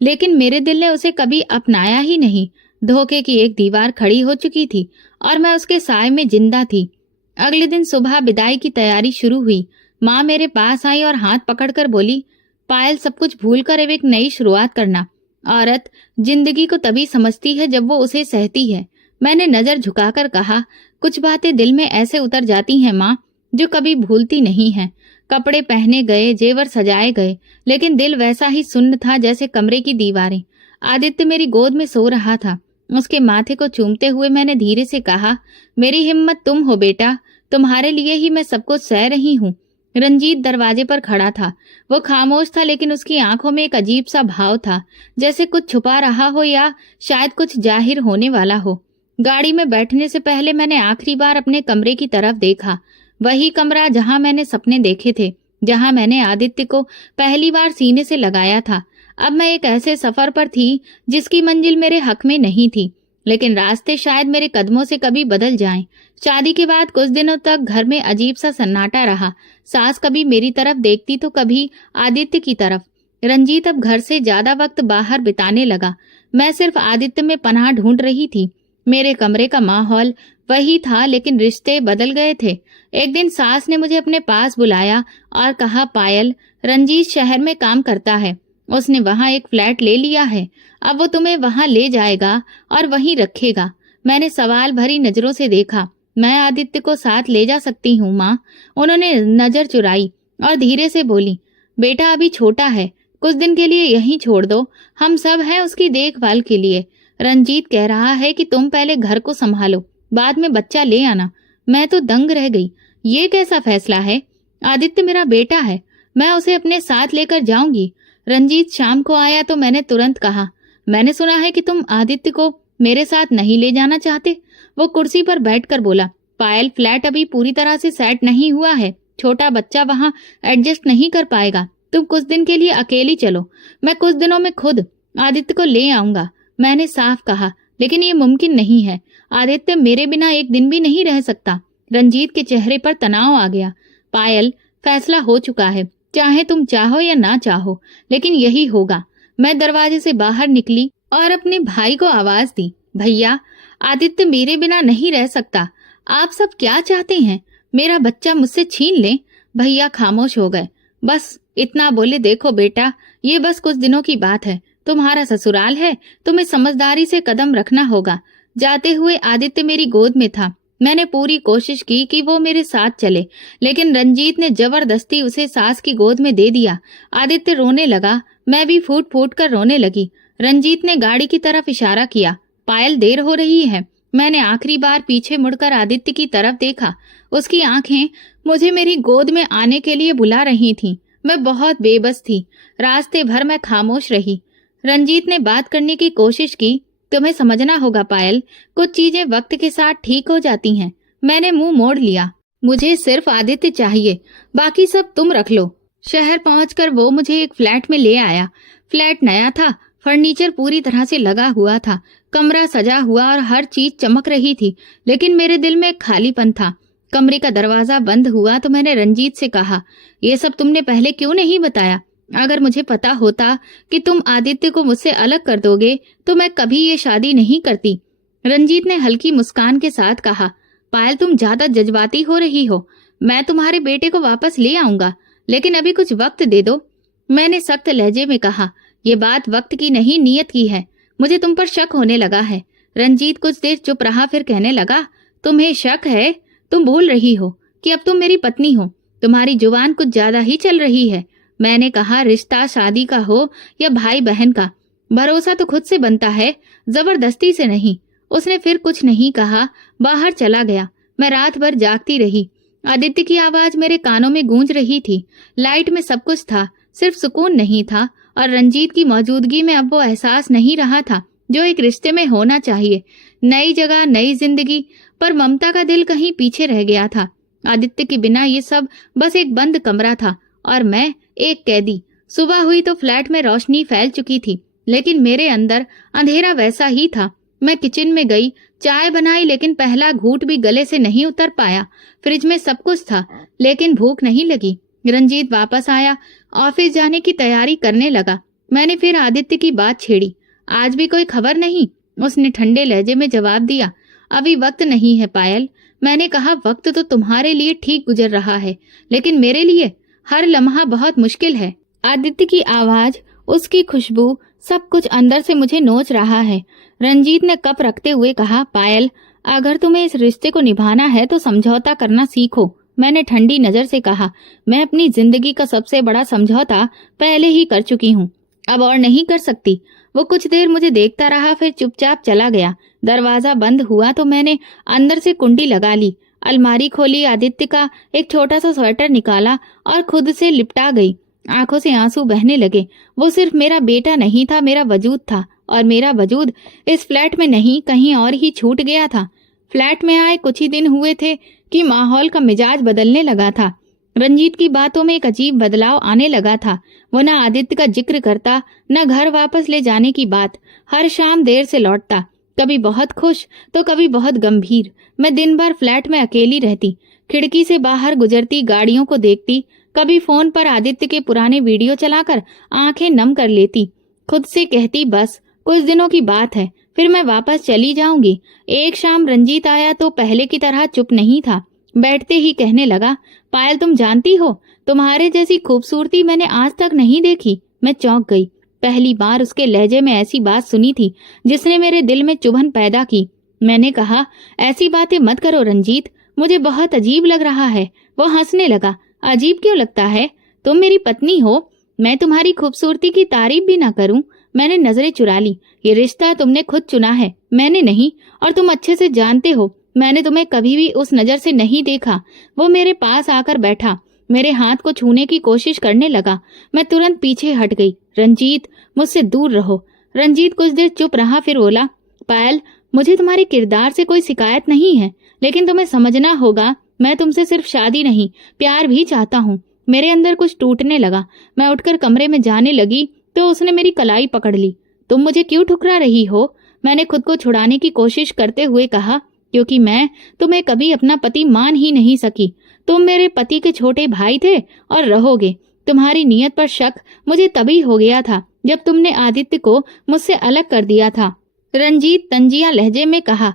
लेकिन मेरे दिल ने उसे कभी अपनाया ही नहीं। धोखे की एक दीवार खड़ी हो चुकी थी और मैं उसके साए में जिंदा थी। अगले दिन सुबह विदाई की तैयारी शुरू हुई। माँ मेरे पास आई और हाथ पकड़कर बोली, पायल, सब कुछ भूलकर अब एक नई शुरुआत करना। औरत जिंदगी को तभी समझती है जब वो उसे सहती है। मैंने नजर झुकाकर कहा, कुछ बातें दिल में ऐसे उतर जाती हैं माँ, जो कभी भूलती नहीं हैं। कपड़े पहने गए, जेवर सजाए गए, लेकिन दिल वैसा ही सुन्न था जैसे कमरे की दीवारें। आदित्य मेरी गोद में सो रहा था। उसके माथे को चूमते हुए मैंने धीरे से कहा, मेरी हिम्मत तुम हो बेटा, तुम्हारे लिए ही मैं सब कुछ सह रही हूँ। रंजीत दरवाजे पर खड़ा था। वो खामोश था, लेकिन उसकी आंखों में एक अजीब सा भाव था, जैसे कुछ छुपा रहा हो या शायद कुछ जाहिर होने वाला हो। गाड़ी में बैठने से पहले मैंने आखिरी बार अपने कमरे की तरफ देखा। वही कमरा जहां मैंने सपने देखे थे, जहां मैंने आदित्य को पहली बार सीने से लगाया था। अब मैं एक ऐसे सफर पर थी जिसकी मंजिल मेरे हक में नहीं थी, लेकिन रास्ते शायद मेरे कदमों से कभी बदल जाएं। शादी के बाद कुछ दिनों तक घर में अजीब सा सन्नाटा रहा। सास कभी मेरी तरफ देखती तो कभी आदित्य की तरफ। रंजीत अब घर से ज्यादा वक्त बाहर बिताने लगा। मैं सिर्फ आदित्य में पनाह ढूंढ रही थी। मेरे कमरे का माहौल वही था, लेकिन रिश्ते बदल गए थे। एक दिन सास ने मुझे अपने पास बुलाया और कहा, पायल, रंजीत शहर में काम करता है। उसने वहां एक फ्लैट ले लिया है। अब वो तुम्हें वहां ले जाएगा और वहीं रखेगा। मैंने सवाल भरी नजरों से देखा। मैं आदित्य को साथ ले जा सकती हूँ माँ? उन्होंने नजर चुराई और धीरे से बोली, बेटा अभी छोटा है, कुछ दिन के लिए यहीं छोड़ दो। हम सब हैं उसकी देखभाल के लिए। रंजीत कह रहा है कि तुम पहले घर को संभालो, बाद में बच्चा ले आना। मैं तो दंग रह गई। ये कैसा फैसला है? आदित्य मेरा बेटा है, मैं उसे अपने साथ लेकर जाऊंगी। रंजीत शाम को आया तो मैंने तुरंत कहा, मैंने सुना है कि तुम आदित्य को मेरे साथ नहीं ले जाना चाहते। वो कुर्सी पर बैठकर बोला, पायल, फ्लैट अभी पूरी तरह से सेट नहीं हुआ है। छोटा बच्चा वहां एडजस्ट नहीं कर पाएगा। तुम कुछ दिन के लिए अकेली चलो, मैं कुछ दिनों में खुद आदित्य को ले आऊंगा। मैंने साफ कहा, लेकिन ये मुमकिन नहीं है। आदित्य मेरे बिना एक दिन भी नहीं रह सकता। रंजीत के चेहरे पर तनाव आ गया। पायल, फैसला हो चुका है, चाहे तुम चाहो या ना चाहो, लेकिन यही होगा। मैं दरवाजे से बाहर निकली और अपने भाई को आवाज दी, भैया, आदित्य मेरे बिना नहीं रह सकता। आप सब क्या चाहते हैं? मेरा बच्चा मुझसे छीन ले? भैया खामोश हो गए। बस इतना बोले, देखो बेटा, ये बस कुछ दिनों की बात है। तुम्हारा ससुराल है, तुम्हें समझदारी से कदम रखना होगा। जाते हुए आदित्य मेरी गोद में था। मैंने पूरी कोशिश की कि वो मेरे साथ चले, लेकिन रंजीत ने जबरदस्ती उसे सास की गोद में दे दिया। आदित्य रोने लगा, मैं भी फूट फूट कर रोने लगी। रंजीत ने गाड़ी की तरफ इशारा किया, पायल, देर हो रही है। मैंने आखिरी बार पीछे मुड़कर आदित्य की तरफ देखा। उसकी आंखें मुझे मेरी गोद में आने के लिए बुला रही थीं। मैं बहुत बेबस थी। रास्ते भर मैं खामोश रही। रंजीत ने बात करने की कोशिश की, तुम्हें समझना होगा पायल, कुछ चीजें वक्त के साथ ठीक हो जाती हैं। मैंने मुंह मोड़ लिया। मुझे सिर्फ आदित्य चाहिए, बाकी सब तुम रख लो। शहर पहुंचकर वो मुझे एक फ्लैट में ले आया। फ्लैट नया था, फर्नीचर पूरी तरह से लगा हुआ था, कमरा सजा हुआ और हर चीज चमक रही थी, लेकिन मेरे दिल में एक खालीपन था। कमरे का दरवाजा बंद हुआ तो मैंने रंजीत से कहा, ये सब तुमने पहले क्यों नहीं बताया? अगर मुझे पता होता कि तुम आदित्य को मुझसे अलग कर दोगे तो मैं कभी ये शादी नहीं करती। रंजीत ने हल्की मुस्कान के साथ कहा, पायल, तुम ज्यादा जज्बाती हो रही हो। मैं तुम्हारे बेटे को वापस ले आऊंगा, लेकिन अभी कुछ वक्त दे दो। मैंने सख्त लहजे में कहा, ये बात वक्त की नहीं, नियत की है। मुझे तुम पर शक होने लगा है। रंजीत कुछ देर चुप रहा, फिर कहने लगा, तुम्हें शक है? तुम भूल रही हो कि अब तुम मेरी पत्नी हो। तुम्हारी जुबान कुछ ज्यादा ही चल रही है। मैंने कहा, रिश्ता शादी का हो या भाई बहन का, भरोसा तो खुद से बनता है, जबरदस्ती से नहीं। उसने फिर कुछ नहीं कहा, बाहर चला गया। मैं रात भर जागती रही। आदित्य की आवाज मेरे कानों में गूंज रही थी। लाइट में सब कुछ था, सिर्फ सुकून नहीं था। और रंजीत की मौजूदगी में अब वो एहसास नहीं रहा था जो एक रिश्ते में होना चाहिए। नई जगह, नई जिंदगी, पर ममता का दिल कहीं पीछे रह गया था। आदित्य के बिना ये सब बस एक बंद कमरा था और मैं एक कैदी। सुबह हुई तो फ्लैट में रोशनी फैल चुकी थी, लेकिन मेरे अंदर अंधेरा वैसा ही था। मैं किचन में गई, चाय बनाई, लेकिन पहला घूंट भी गले से नहीं उतर पाया। फ्रिज में सब कुछ था, लेकिन भूख नहीं लगी। रंजीत वापस आया, ऑफिस जाने की तैयारी करने लगा। मैंने फिर आदित्य की बात छेड़ी। आज भी कोई खबर नहीं? उसने ठंडे लहजे में जवाब दिया, अभी वक्त नहीं है पायल। मैंने कहा, वक्त तो तुम्हारे लिए ठीक गुजर रहा है, लेकिन मेरे लिए हर लम्हा बहुत मुश्किल है। आदित्य की आवाज, उसकी खुशबू, सब कुछ अंदर से मुझे नोच रहा है। रंजीत ने कप रखते हुए कहा, पायल, अगर तुम्हें इस रिश्ते को निभाना है तो समझौता करना सीखो। मैंने ठंडी नजर से कहा, मैं अपनी जिंदगी का सबसे बड़ा समझौता पहले ही कर चुकी हूँ, अब और नहीं कर सकती। वो कुछ देर मुझे देखता रहा, फिर चुपचाप चला गया। दरवाजा बंद हुआ तो मैंने अंदर से कुंडी लगा ली। अलमारी खोली, आदित्य का एक छोटा सा स्वेटर निकाला और खुद से लिपटा गई। आंखों से आंसू बहने लगे। वो सिर्फ मेरा बेटा नहीं था, मेरा वजूद था, और मेरा वजूद इस फ्लैट में नहीं, कहीं और ही छूट गया था। फ्लैट में आए कुछ ही दिन हुए थे कि माहौल का मिजाज बदलने लगा था। रंजीत की बातों में एक अजीब बदलाव आने लगा था। वो न आदित्य का जिक्र करता, न घर वापस ले जाने की बात। हर शाम देर से लौटता, कभी बहुत खुश तो कभी बहुत गंभीर। मैं दिन भर फ्लैट में अकेली रहती, खिड़की से बाहर गुजरती गाड़ियों को देखती, कभी फोन पर आदित्य के पुराने वीडियो चलाकर आंखें नम कर लेती। खुद से कहती बस कुछ दिनों की बात है, फिर मैं वापस चली जाऊंगी। एक शाम रंजीत आया तो पहले की तरह चुप नहीं था। बैठते ही कहने लगा, पायल तुम जानती हो, तुम्हारे जैसी खूबसूरती मैंने आज तक नहीं देखी। मैं चौंक गई। पहली बार उसके लहजे में ऐसी बात सुनी थी जिसने मेरे दिल में चुभन पैदा की। मैंने कहा, ऐसी बातें मत करो रंजीत, मुझे बहुत अजीब लग रहा है। वो हंसने लगा। अजीब क्यों लगता है? तुम मेरी पत्नी हो, मैं तुम्हारी खूबसूरती की तारीफ भी ना करूं। मैंने नजरें चुरा ली। ये रिश्ता तुमने खुद चुना है, मैंने नहीं, और तुम अच्छे से जानते हो मैंने तुम्हें कभी भी उस नजर से नहीं देखा। वो मेरे पास आकर बैठा, मेरे हाथ को छूने की कोशिश करने लगा। मैं तुरंत पीछे हट गई। रंजीत, मुझसे दूर रहो। रंजीत कुछ देर चुप रहा, फिर बोला, पायल मुझे तुम्हारे किरदार से कोई शिकायत नहीं है, लेकिन तुम्हें समझना होगा मैं तुमसे सिर्फ शादी नहीं, प्यार भी चाहता हूँ। मेरे अंदर कुछ टूटने लगा। मैं उठकर कमरे में जाने लगी तो उसने मेरी कलाई पकड़ ली। तुम मुझे क्यों ठुकरा रही हो? मैंने खुद को छुड़ाने की कोशिश करते हुए कहा, क्योंकि मैं तुम्हें कभी अपना पति मान ही नहीं सकी। तुम मेरे पति के छोटे भाई थे और रहोगे। तुम्हारी नीयत पर शक मुझे तभी हो गया था जब तुमने आदित्य को मुझसे अलग कर दिया था। रंजीत तंजिया लहजे में कहा,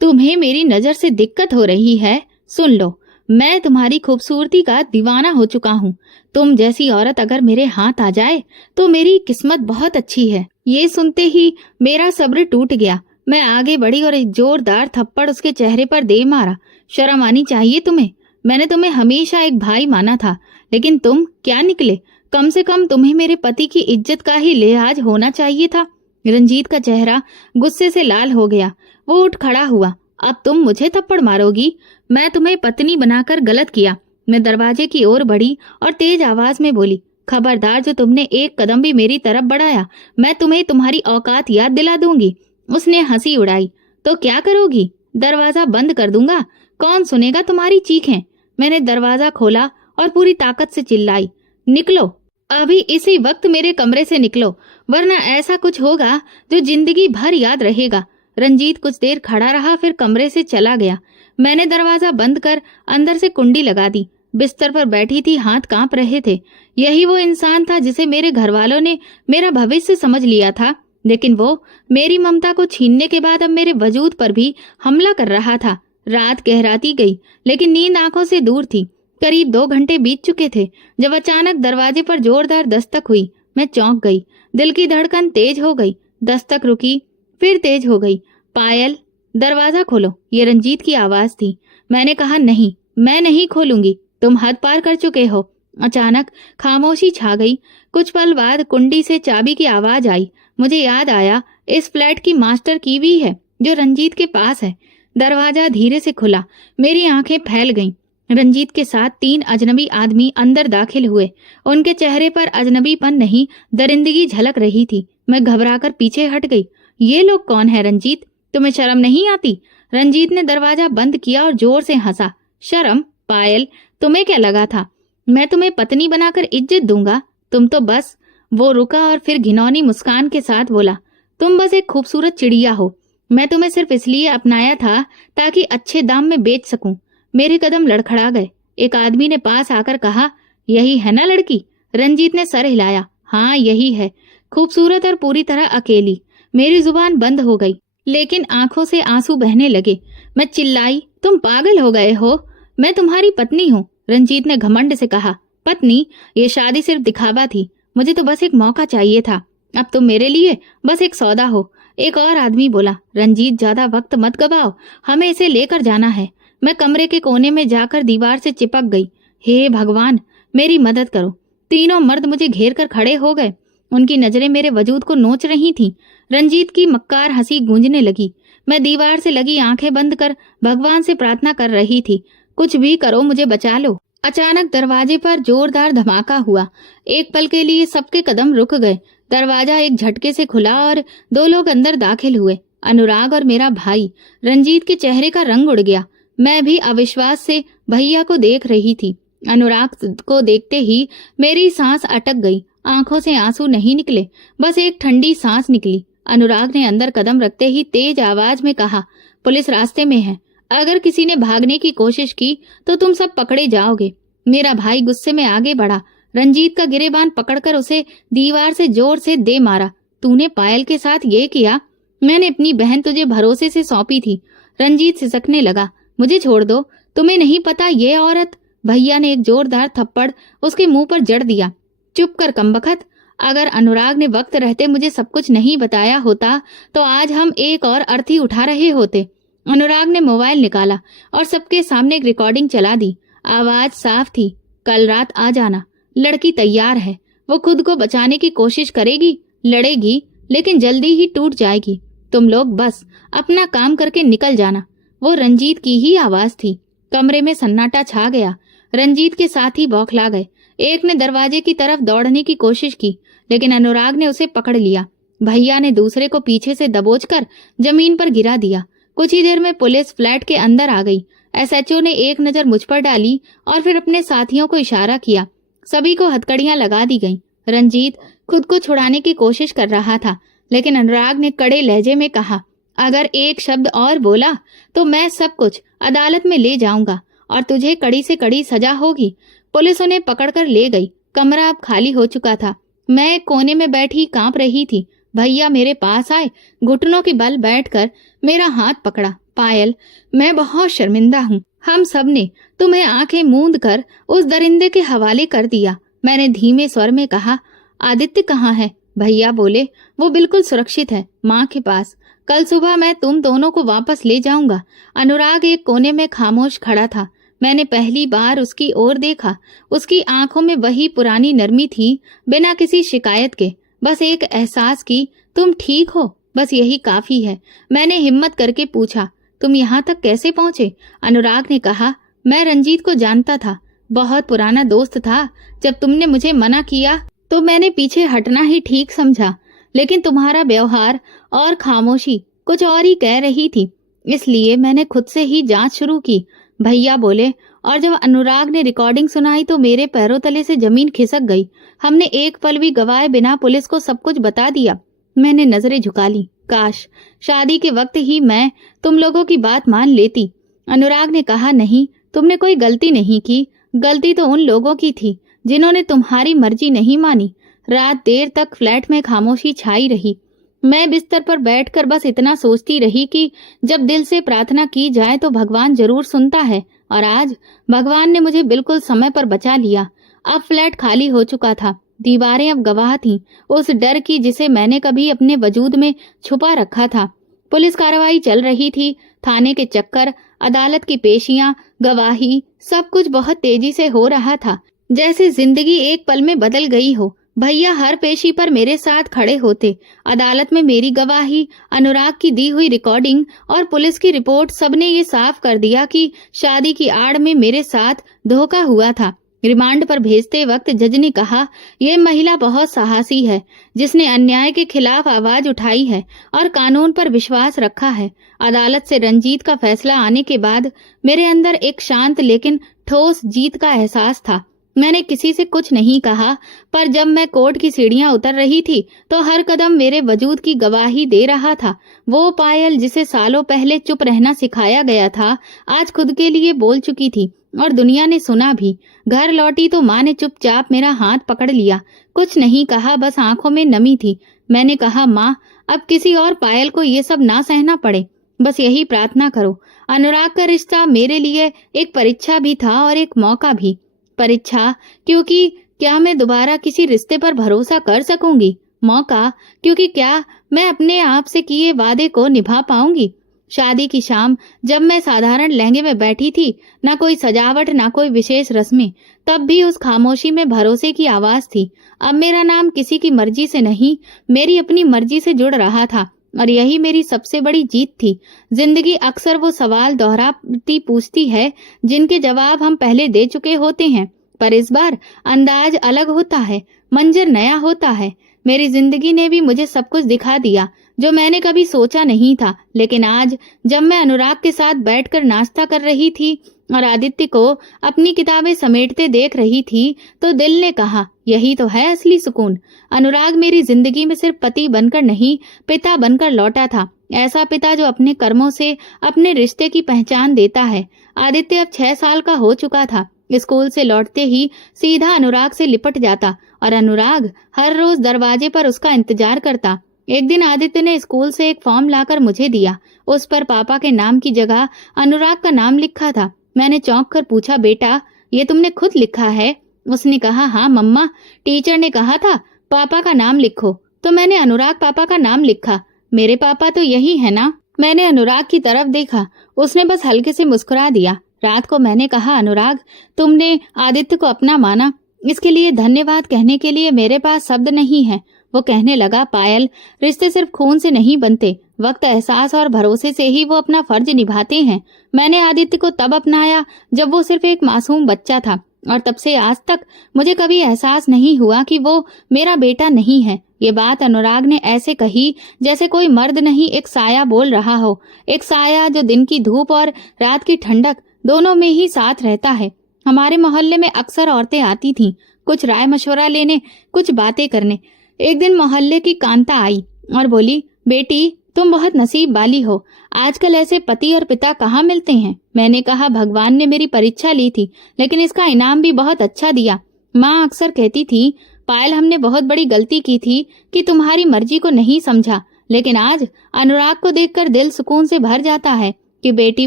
तुम्हें मेरी नजर से दिक्कत हो रही है? सुन लो, मैं तुम्हारी खूबसूरती का दीवाना हो चुका हूँ। तुम जैसी औरत अगर मेरे हाथ आ जाए तो मेरी किस्मत बहुत अच्छी है। ये सुनते ही मेरा सब्र टूट गया। मैं आगे बढ़ी और एक जोरदार थप्पड़ उसके चेहरे पर दे मारा। शर्म आनी चाहिए तुम्हें। मैंने तुम्हें हमेशा एक भाई माना था, लेकिन तुम क्या निकले? कम से कम तुम्हें मेरे पति की इज्जत का ही लिहाज होना चाहिए था। रंजीत का चेहरा गुस्से से लाल हो गया। वो उठ खड़ा हुआ। अब तुम मुझे थप्पड़ मारोगी? मैं तुम्हें पत्नी बनाकर गलत किया। मैं दरवाजे की ओर बढ़ी और तेज आवाज में बोली, खबरदार, जो तुमने एक कदम भी मेरी तरफ बढ़ाया मैं तुम्हें तुम्हारी औकात याद दिला दूंगी। उसने हंसी उड़ाई। तो क्या करोगी? दरवाजा बंद कर दूंगा। कौन सुनेगा तुम्हारी चीखें? मैंने दरवाजा खोला और पूरी ताकत से चिल्लाई, निकलो, अभी इसी वक्त मेरे कमरे से निकलो, वरना ऐसा कुछ होगा जो जिंदगी भर याद रहेगा। रंजीत कुछ देर खड़ा रहा, फिर कमरे से चला गया। मैंने दरवाजा बंद कर अंदर से कुंडी लगा दी। बिस्तर पर बैठी थी, हाथ कांप रहे थे। यही वो इंसान था जिसे मेरे घर वालों ने मेरा भविष्य समझ लिया था, लेकिन वो मेरी ममता को छीनने के बाद अब मेरे वजूद पर भी हमला कर रहा था। रात गहराती गई, लेकिन नींद आंखों से दूर थी। करीब 2 घंटे बीत चुके थे जब अचानक दरवाजे पर जोरदार दस्तक हुई। मैं चौंक गई। दिल की धड़कन तेज हो गई। दस्तक रुकी, फिर तेज हो गई। पायल, दरवाजा खोलो, ये रंजीत की आवाज थी। मैंने कहा, नहीं, मैं नहीं खोलूंगी, तुम हद पार कर चुके हो। अचानक खामोशी छा गई। कुछ पल बाद कुंडी से चाबी की आवाज आई। मुझे याद आया, इस फ्लैट की मास्टर की भी है जो रंजीत के पास है। दरवाजा धीरे से खुला। मेरी आंखें फैल गईं। रंजीत के साथ 3 अजनबी आदमी अंदर दाखिल हुए। उनके चेहरे पर अजनबीपन नहीं, दरिंदगी झलक रही थी। मैं घबराकर पीछे हट गई। ये लोग कौन है रंजीत? तुम्हें शर्म नहीं आती? रंजीत ने दरवाजा बंद किया और जोर से हंसा। शर्म? पायल, तुम्हें क्या लगा था मैं तुम्हें पत्नी बनाकर इज्जत दूंगा? तुम तो बस। वो रुका और फिर घिनौनी मुस्कान के साथ बोला, तुम बस एक खूबसूरत चिड़िया हो। मैं तुम्हें सिर्फ इसलिए अपनाया था ताकि अच्छे दाम में बेच सकूं। मेरे कदम लड़खड़ा गए। एक आदमी ने पास आकर कहा, यही है ना लड़की? रंजीत ने सर हिलाया। हाँ, यही है, खूबसूरत और पूरी तरह अकेली। मेरी जुबान बंद हो गई, लेकिन आंखों से आंसू बहने लगे। मैं चिल्लाई, तुम पागल हो गए हो? मैं तुम्हारी पत्नी हूँ। रंजीत ने घमंड से कहा, पत्नी? ये शादी सिर्फ दिखावा थी। मुझे तो बस एक मौका चाहिए था। अब तुम मेरे लिए बस एक सौदा हो। एक और आदमी बोला, रंजीत, ज्यादा वक्त मत गवाओ, हमें इसे लेकर जाना है। मैं कमरे के कोने में जाकर दीवार से चिपक गई। हे भगवान, मेरी मदद करो। तीनों मर्द मुझे घेर कर खड़े हो गए। उनकी नजरें मेरे वजूद को नोच रही थीं। रंजीत की मक्कार हंसी गूंजने लगी। मैं दीवार से लगी आंखें बंद कर भगवान से प्रार्थना कर रही थी, कुछ भी करो मुझे बचा लो। अचानक दरवाजे पर जोरदार धमाका हुआ। एक पल के लिए सबके कदम रुक गए। दरवाजा एक झटके से खुला और 2 लोग अंदर दाखिल हुए, अनुराग और मेरा भाई। रंजीत के चेहरे का रंग उड़ गया। मैं भी अविश्वास से भैया को देख रही थी। अनुराग को देखते ही मेरी सांस अटक गई। आंखों से आंसू नहीं निकले, बस एक ठंडी सांस निकली। अनुराग ने अंदर कदम रखते ही तेज आवाज में कहा, पुलिस रास्ते में है, अगर किसी ने भागने की कोशिश की तो तुम सब पकड़े जाओगे। मेरा भाई गुस्से में आगे बढ़ा। रंजीत का गिरेबान पकड़कर उसे दीवार से जोर से दे मारा। तूने पायल के साथ ये किया? मैंने अपनी बहन तुझे भरोसे से सौंपी थी। रंजीत सिसकने लगा, मुझे छोड़ दो, तुम्हें नहीं पता ये औरत। भैया ने एक जोरदार थप्पड़ उसके मुंह पर जड़ दिया। चुप कर कमबख्त, अगर अनुराग ने वक्त रहते मुझे सब कुछ नहीं बताया होता तो आज हम एक और अर्थी उठा रहे होते। अनुराग ने मोबाइल निकाला और सबके सामने एक रिकॉर्डिंग चला दी। आवाज साफ थी, कल रात आ जाना, लड़की तैयार है, वो खुद को बचाने की कोशिश करेगी, लड़ेगी, लेकिन जल्दी ही टूट जाएगी। तुम लोग बस अपना काम करके निकल जाना। वो रंजीत की ही आवाज थी। कमरे में सन्नाटा छा गया। रंजीत के साथी बौखला गए। एक ने दरवाजे की तरफ दौड़ने की कोशिश की, लेकिन अनुराग ने उसे पकड़ लिया। भैया ने दूसरे को पीछे से दबोचकर जमीन पर गिरा दिया। कुछ ही देर में पुलिस फ्लैट के अंदर आ गई। एसएचओ ने एक नजर मुझ पर डाली और फिर अपने साथियों को इशारा किया। सभी को हथकड़ियां लगा दी गईं। रंजीत खुद को छुड़ाने की कोशिश कर रहा था, लेकिन अनुराग ने कड़े लहजे में कहा, अगर एक शब्द और बोला तो मैं सब कुछ अदालत में ले जाऊंगा और तुझे कड़ी से कड़ी सजा होगी। पुलिस उन्हें पकड़कर ले गई। कमरा अब खाली हो चुका था। मैं कोने में बैठी कांप रही थी। भैया मेरे पास आए, घुटनों के बल बैठकर मेरा हाथ पकड़ा। पायल, मैं बहुत शर्मिंदा हूँ। हम सब ने तुम्हें आंखें मूंद कर उस दरिंदे के हवाले कर दिया। मैंने धीमे स्वर में कहा, आदित्य कहाँ है? भैया बोले, वो बिल्कुल सुरक्षित है, माँ के पास। कल सुबह मैं तुम दोनों को वापस ले जाऊंगा। अनुराग एक कोने में खामोश खड़ा था। मैंने पहली बार उसकी ओर देखा। उसकी आंखों में वही पुरानी नरमी थी, बिना किसी शिकायत के। बस एक एहसास की, तुम ठीक हो, बस यही काफी है। मैंने हिम्मत करके पूछा, तुम यहाँ तक कैसे पहुंचे? अनुराग ने कहा, मैं रंजीत को जानता था, बहुत पुराना दोस्त था। जब तुमने मुझे मना किया तो मैंने पीछे हटना ही ठीक समझा, लेकिन तुम्हारा व्यवहार और खामोशी कुछ और ही कह रही थी, इसलिए मैंने खुद से ही जांच शुरू की। भैया बोले, और जब अनुराग ने रिकॉर्डिंग सुनाई तो मेरे पैरों तले से जमीन खिसक गई। हमने एक पल भी गवाए बिना पुलिस को सब कुछ बता दिया। मैंने नजरें झुका ली। काश शादी के वक्त ही मैं तुम लोगों की बात मान लेती। अनुराग ने कहा, नहीं, तुमने कोई गलती नहीं की। गलती तो उन लोगों की थी जिन्होंने तुम्हारी मर्जी नहीं मानी। रात देर तक फ्लैट में खामोशी छाई रही। मैं बिस्तर पर बैठकर बस इतना सोचती रही कि जब दिल से प्रार्थना की जाए तो भगवान जरूर सुनता है, और आज भगवान ने मुझे बिल्कुल समय पर बचा लिया। अब फ्लैट खाली हो चुका था। दीवारें अब गवाह थीं उस डर की जिसे मैंने कभी अपने वजूद में छुपा रखा था। पुलिस कार्रवाई चल रही थी। थाने के चक्कर, अदालत की पेशियां, गवाही, सब कुछ बहुत तेजी से हो रहा था, जैसे जिंदगी एक पल में बदल गई हो। भैया हर पेशी पर मेरे साथ खड़े होते। अदालत में मेरी गवाही, अनुराग की दी हुई रिकॉर्डिंग और पुलिस की रिपोर्ट, सबने ये साफ कर दिया कि शादी की आड़ में मेरे साथ धोखा हुआ था। रिमांड पर भेजते वक्त जज ने कहा, यह महिला बहुत साहसी है, जिसने अन्याय के खिलाफ आवाज उठाई है और कानून पर विश्वास रखा है। अदालत से रंजीत का फैसला आने के बाद मेरे अंदर एक शांत लेकिन ठोस जीत का एहसास था। मैंने किसी से कुछ नहीं कहा, पर जब मैं कोर्ट की सीढ़ियां उतर रही थी तो हर कदम मेरे वजूद की गवाही दे रहा था। वो पायल जिसे सालों पहले चुप रहना सिखाया गया था, आज खुद के लिए बोल चुकी थी और दुनिया ने सुना भी। घर लौटी तो माँ ने चुपचाप मेरा हाथ पकड़ लिया। कुछ नहीं कहा, बस आंखों में नमी थी। मैंने कहा, माँ, अब किसी और पायल को ये सब ना सहना पड़े, बस यही प्रार्थना करो। अनुराग का रिश्ता मेरे लिए एक परीक्षा भी था और एक मौका भी। परीक्षा क्योंकि क्या मैं दोबारा किसी रिश्ते पर भरोसा कर सकूंगी। मौका क्योंकि क्या मैं अपने आप से किए वादे को निभा पाऊंगी। शादी की शाम जब मैं साधारण लहंगे में बैठी थी, ना कोई सजावट, ना कोई विशेष रस्में, तब भी उस खामोशी में भरोसे की आवाज थी। अब मेरा नाम किसी की मर्जी से नहीं, मेरी अपनी मर्जी से जुड़ रहा था। और यही मेरी सबसे बड़ी जीत थी। जिंदगी अक्सर वो सवाल दोहराती पूछती है जिनके जवाब हम पहले दे चुके होते हैं, पर इस बार अंदाज अलग होता है, मंजर नया होता है। मेरी जिंदगी ने भी मुझे सब कुछ दिखा दिया जो मैंने कभी सोचा नहीं था। लेकिन आज जब मैं अनुराग के साथ बैठकर नाश्ता कर रही थी और आदित्य को अपनी किताबें समेटते देख रही थी, तो दिल ने कहा, यही तो है असली सुकून। अनुराग मेरी जिंदगी में सिर्फ पति बनकर नहीं, पिता बनकर लौटा था। ऐसा पिता जो अपने कर्मों से अपने रिश्ते की पहचान देता है। आदित्य अब 6 साल का हो चुका था। स्कूल से लौटते ही सीधा अनुराग से लिपट जाता और अनुराग हर रोज दरवाजे पर उसका इंतजार करता। एक दिन आदित्य ने स्कूल से एक फॉर्म लाकर मुझे दिया। उस पर पापा के नाम की जगह अनुराग का नाम लिखा था। मैंने चौंक कर पूछा, बेटा ये तुमने खुद लिखा है? उसने कहा, हाँ मम्मा, टीचर ने कहा था पापा का नाम लिखो, तो मैंने अनुराग पापा का नाम लिखा। मेरे पापा तो यही है ना? मैंने अनुराग की तरफ देखा, उसने बस हल्के से मुस्कुरा दिया। रात को मैंने कहा, अनुराग तुमने आदित्य को अपना माना, इसके लिए धन्यवाद कहने के लिए मेरे पास शब्द नहीं है। वो कहने लगा, पायल रिश्ते सिर्फ खून से नहीं बनते, वक्त, एहसास और भरोसे से ही वो अपना फर्ज निभाते हैं। मैंने आदित्य को तब अपनाया जब वो सिर्फ एक मासूम बच्चा था, और तब से आज तक मुझे कभी एहसास नहीं हुआ कि वो मेरा बेटा नहीं है। ये बात अनुराग ने ऐसे कही जैसे कोई मर्द नहीं, एक साया बोल रहा हो। एक साया जो दिन की धूप और रात की ठंडक दोनों में ही साथ रहता है। हमारे मोहल्ले में अक्सर औरतें आती थीं, कुछ राय मशवरा लेने, कुछ बातें करने। एक दिन मोहल्ले की कांता आई और बोली, बेटी तुम बहुत नसीब वाली हो, आजकल ऐसे पति और पिता कहाँ मिलते हैं। मैंने कहा, भगवान ने मेरी परीक्षा ली थी, लेकिन इसका इनाम भी बहुत अच्छा दिया। माँ अक्सर कहती थी, पायल हमने बहुत बड़ी गलती की थी कि तुम्हारी मर्जी को नहीं समझा। लेकिन आज अनुराग को देखकर दिल सुकून से भर जाता है कि बेटी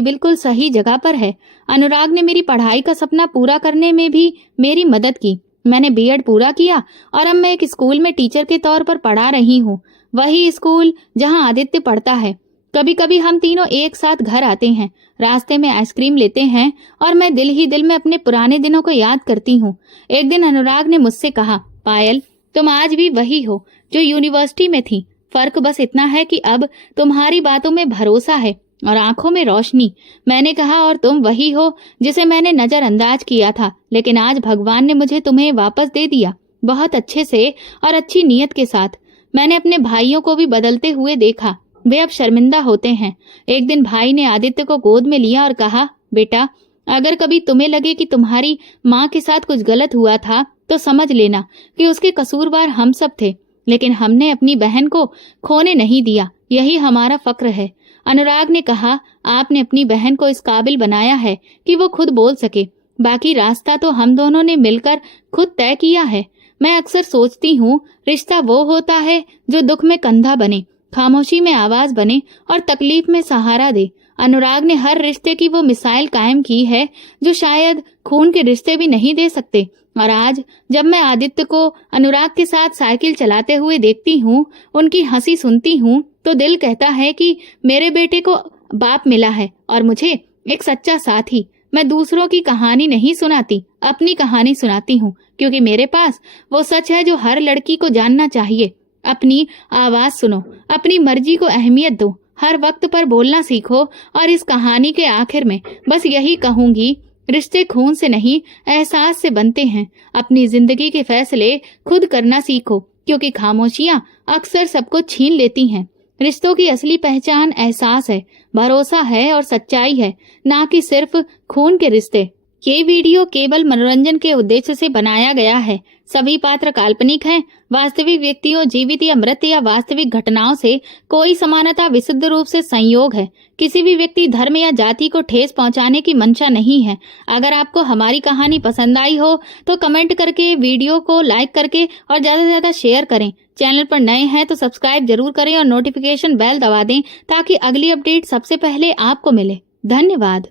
बिल्कुल सही जगह पर है। अनुराग ने मेरी पढ़ाई का सपना पूरा करने में भी मेरी मदद की। मैंने बीएड पूरा किया और अब मैं एक स्कूल में टीचर के तौर पर पढ़ा रही हूँ, वही स्कूल जहाँ आदित्य पढ़ता है। कभी कभी हम तीनों एक साथ घर आते हैं, रास्ते में आइसक्रीम लेते हैं और मैं दिल ही दिल में अपने पुराने दिनों को याद करती हूँ। एक दिन अनुराग ने मुझसे कहा, पायल तुम आज भी वही हो जो यूनिवर्सिटी में थी, फर्क बस इतना है कि अब तुम्हारी बातों में भरोसा है और आंखों में रोशनी। मैंने कहा, और तुम वही हो जिसे मैंने नजरअंदाज किया था, लेकिन आज भगवान ने मुझे तुम्हें वापस दे दिया, बहुत अच्छे से और अच्छी नीयत के साथ। मैंने अपने भाइयों को भी बदलते हुए देखा, वे अब शर्मिंदा होते हैं। एक दिन भाई ने आदित्य को गोद में लिया और कहा, बेटा अगर कभी तुम्हें लगे कि तुम्हारी माँ के साथ कुछ गलत हुआ था तो समझ लेना कि उसके कसूरवार हम सब थे, लेकिन हमने अपनी बहन को खोने नहीं दिया, यही हमारा फक्र है। अनुराग ने कहा, आपने अपनी बहन को इस काबिल बनाया है कि वो खुद बोल सके, बाकी रास्ता तो हम दोनों ने मिलकर खुद तय किया है। मैं अक्सर सोचती हूँ, रिश्ता वो होता है जो दुख में कंधा बने, खामोशी में आवाज बने और तकलीफ में सहारा दे। अनुराग ने हर रिश्ते की वो मिसाइल कायम की है जो शायद खून के रिश्ते भी नहीं दे सकते। और आज जब मैं आदित्य को अनुराग के साथ साइकिल चलाते हुए देखती हूँ, उनकी हंसी सुनती हूँ, तो दिल कहता है कि मेरे बेटे को बाप मिला है और मुझे एक सच्चा साथी। मैं दूसरों की कहानी नहीं सुनाती, अपनी कहानी सुनाती हूँ, क्योंकि मेरे पास वो सच है जो हर लड़की को जानना चाहिए। अपनी आवाज सुनो, अपनी मर्जी को अहमियत दो, हर वक्त पर बोलना सीखो। और इस कहानी के आखिर में बस यही कहूंगी, रिश्ते खून से नहीं एहसास से बनते हैं। अपनी जिंदगी के फैसले खुद करना सीखो, क्योंकि खामोशियां अक्सर सबको छीन लेती हैं। रिश्तों की असली पहचान एहसास है, भरोसा है और सच्चाई है, ना कि सिर्फ खून के रिश्ते। ये वीडियो केवल मनोरंजन के उद्देश्य से बनाया गया है। सभी पात्र काल्पनिक हैं। वास्तविक व्यक्तियों, जीवित या मृत या वास्तविक घटनाओं से कोई समानता विशुद्ध रूप से संयोग है। किसी भी व्यक्ति, धर्म या जाति को ठेस पहुंचाने की मंशा नहीं है। अगर आपको हमारी कहानी पसंद आई हो तो कमेंट करके, वीडियो को लाइक करके और ज्यादा से ज्यादा शेयर करें। चैनल पर नए हैं तो सब्सक्राइब जरूर करें और नोटिफिकेशन बेल दबा दें ताकि अगली अपडेट सबसे पहले आपको मिले। धन्यवाद।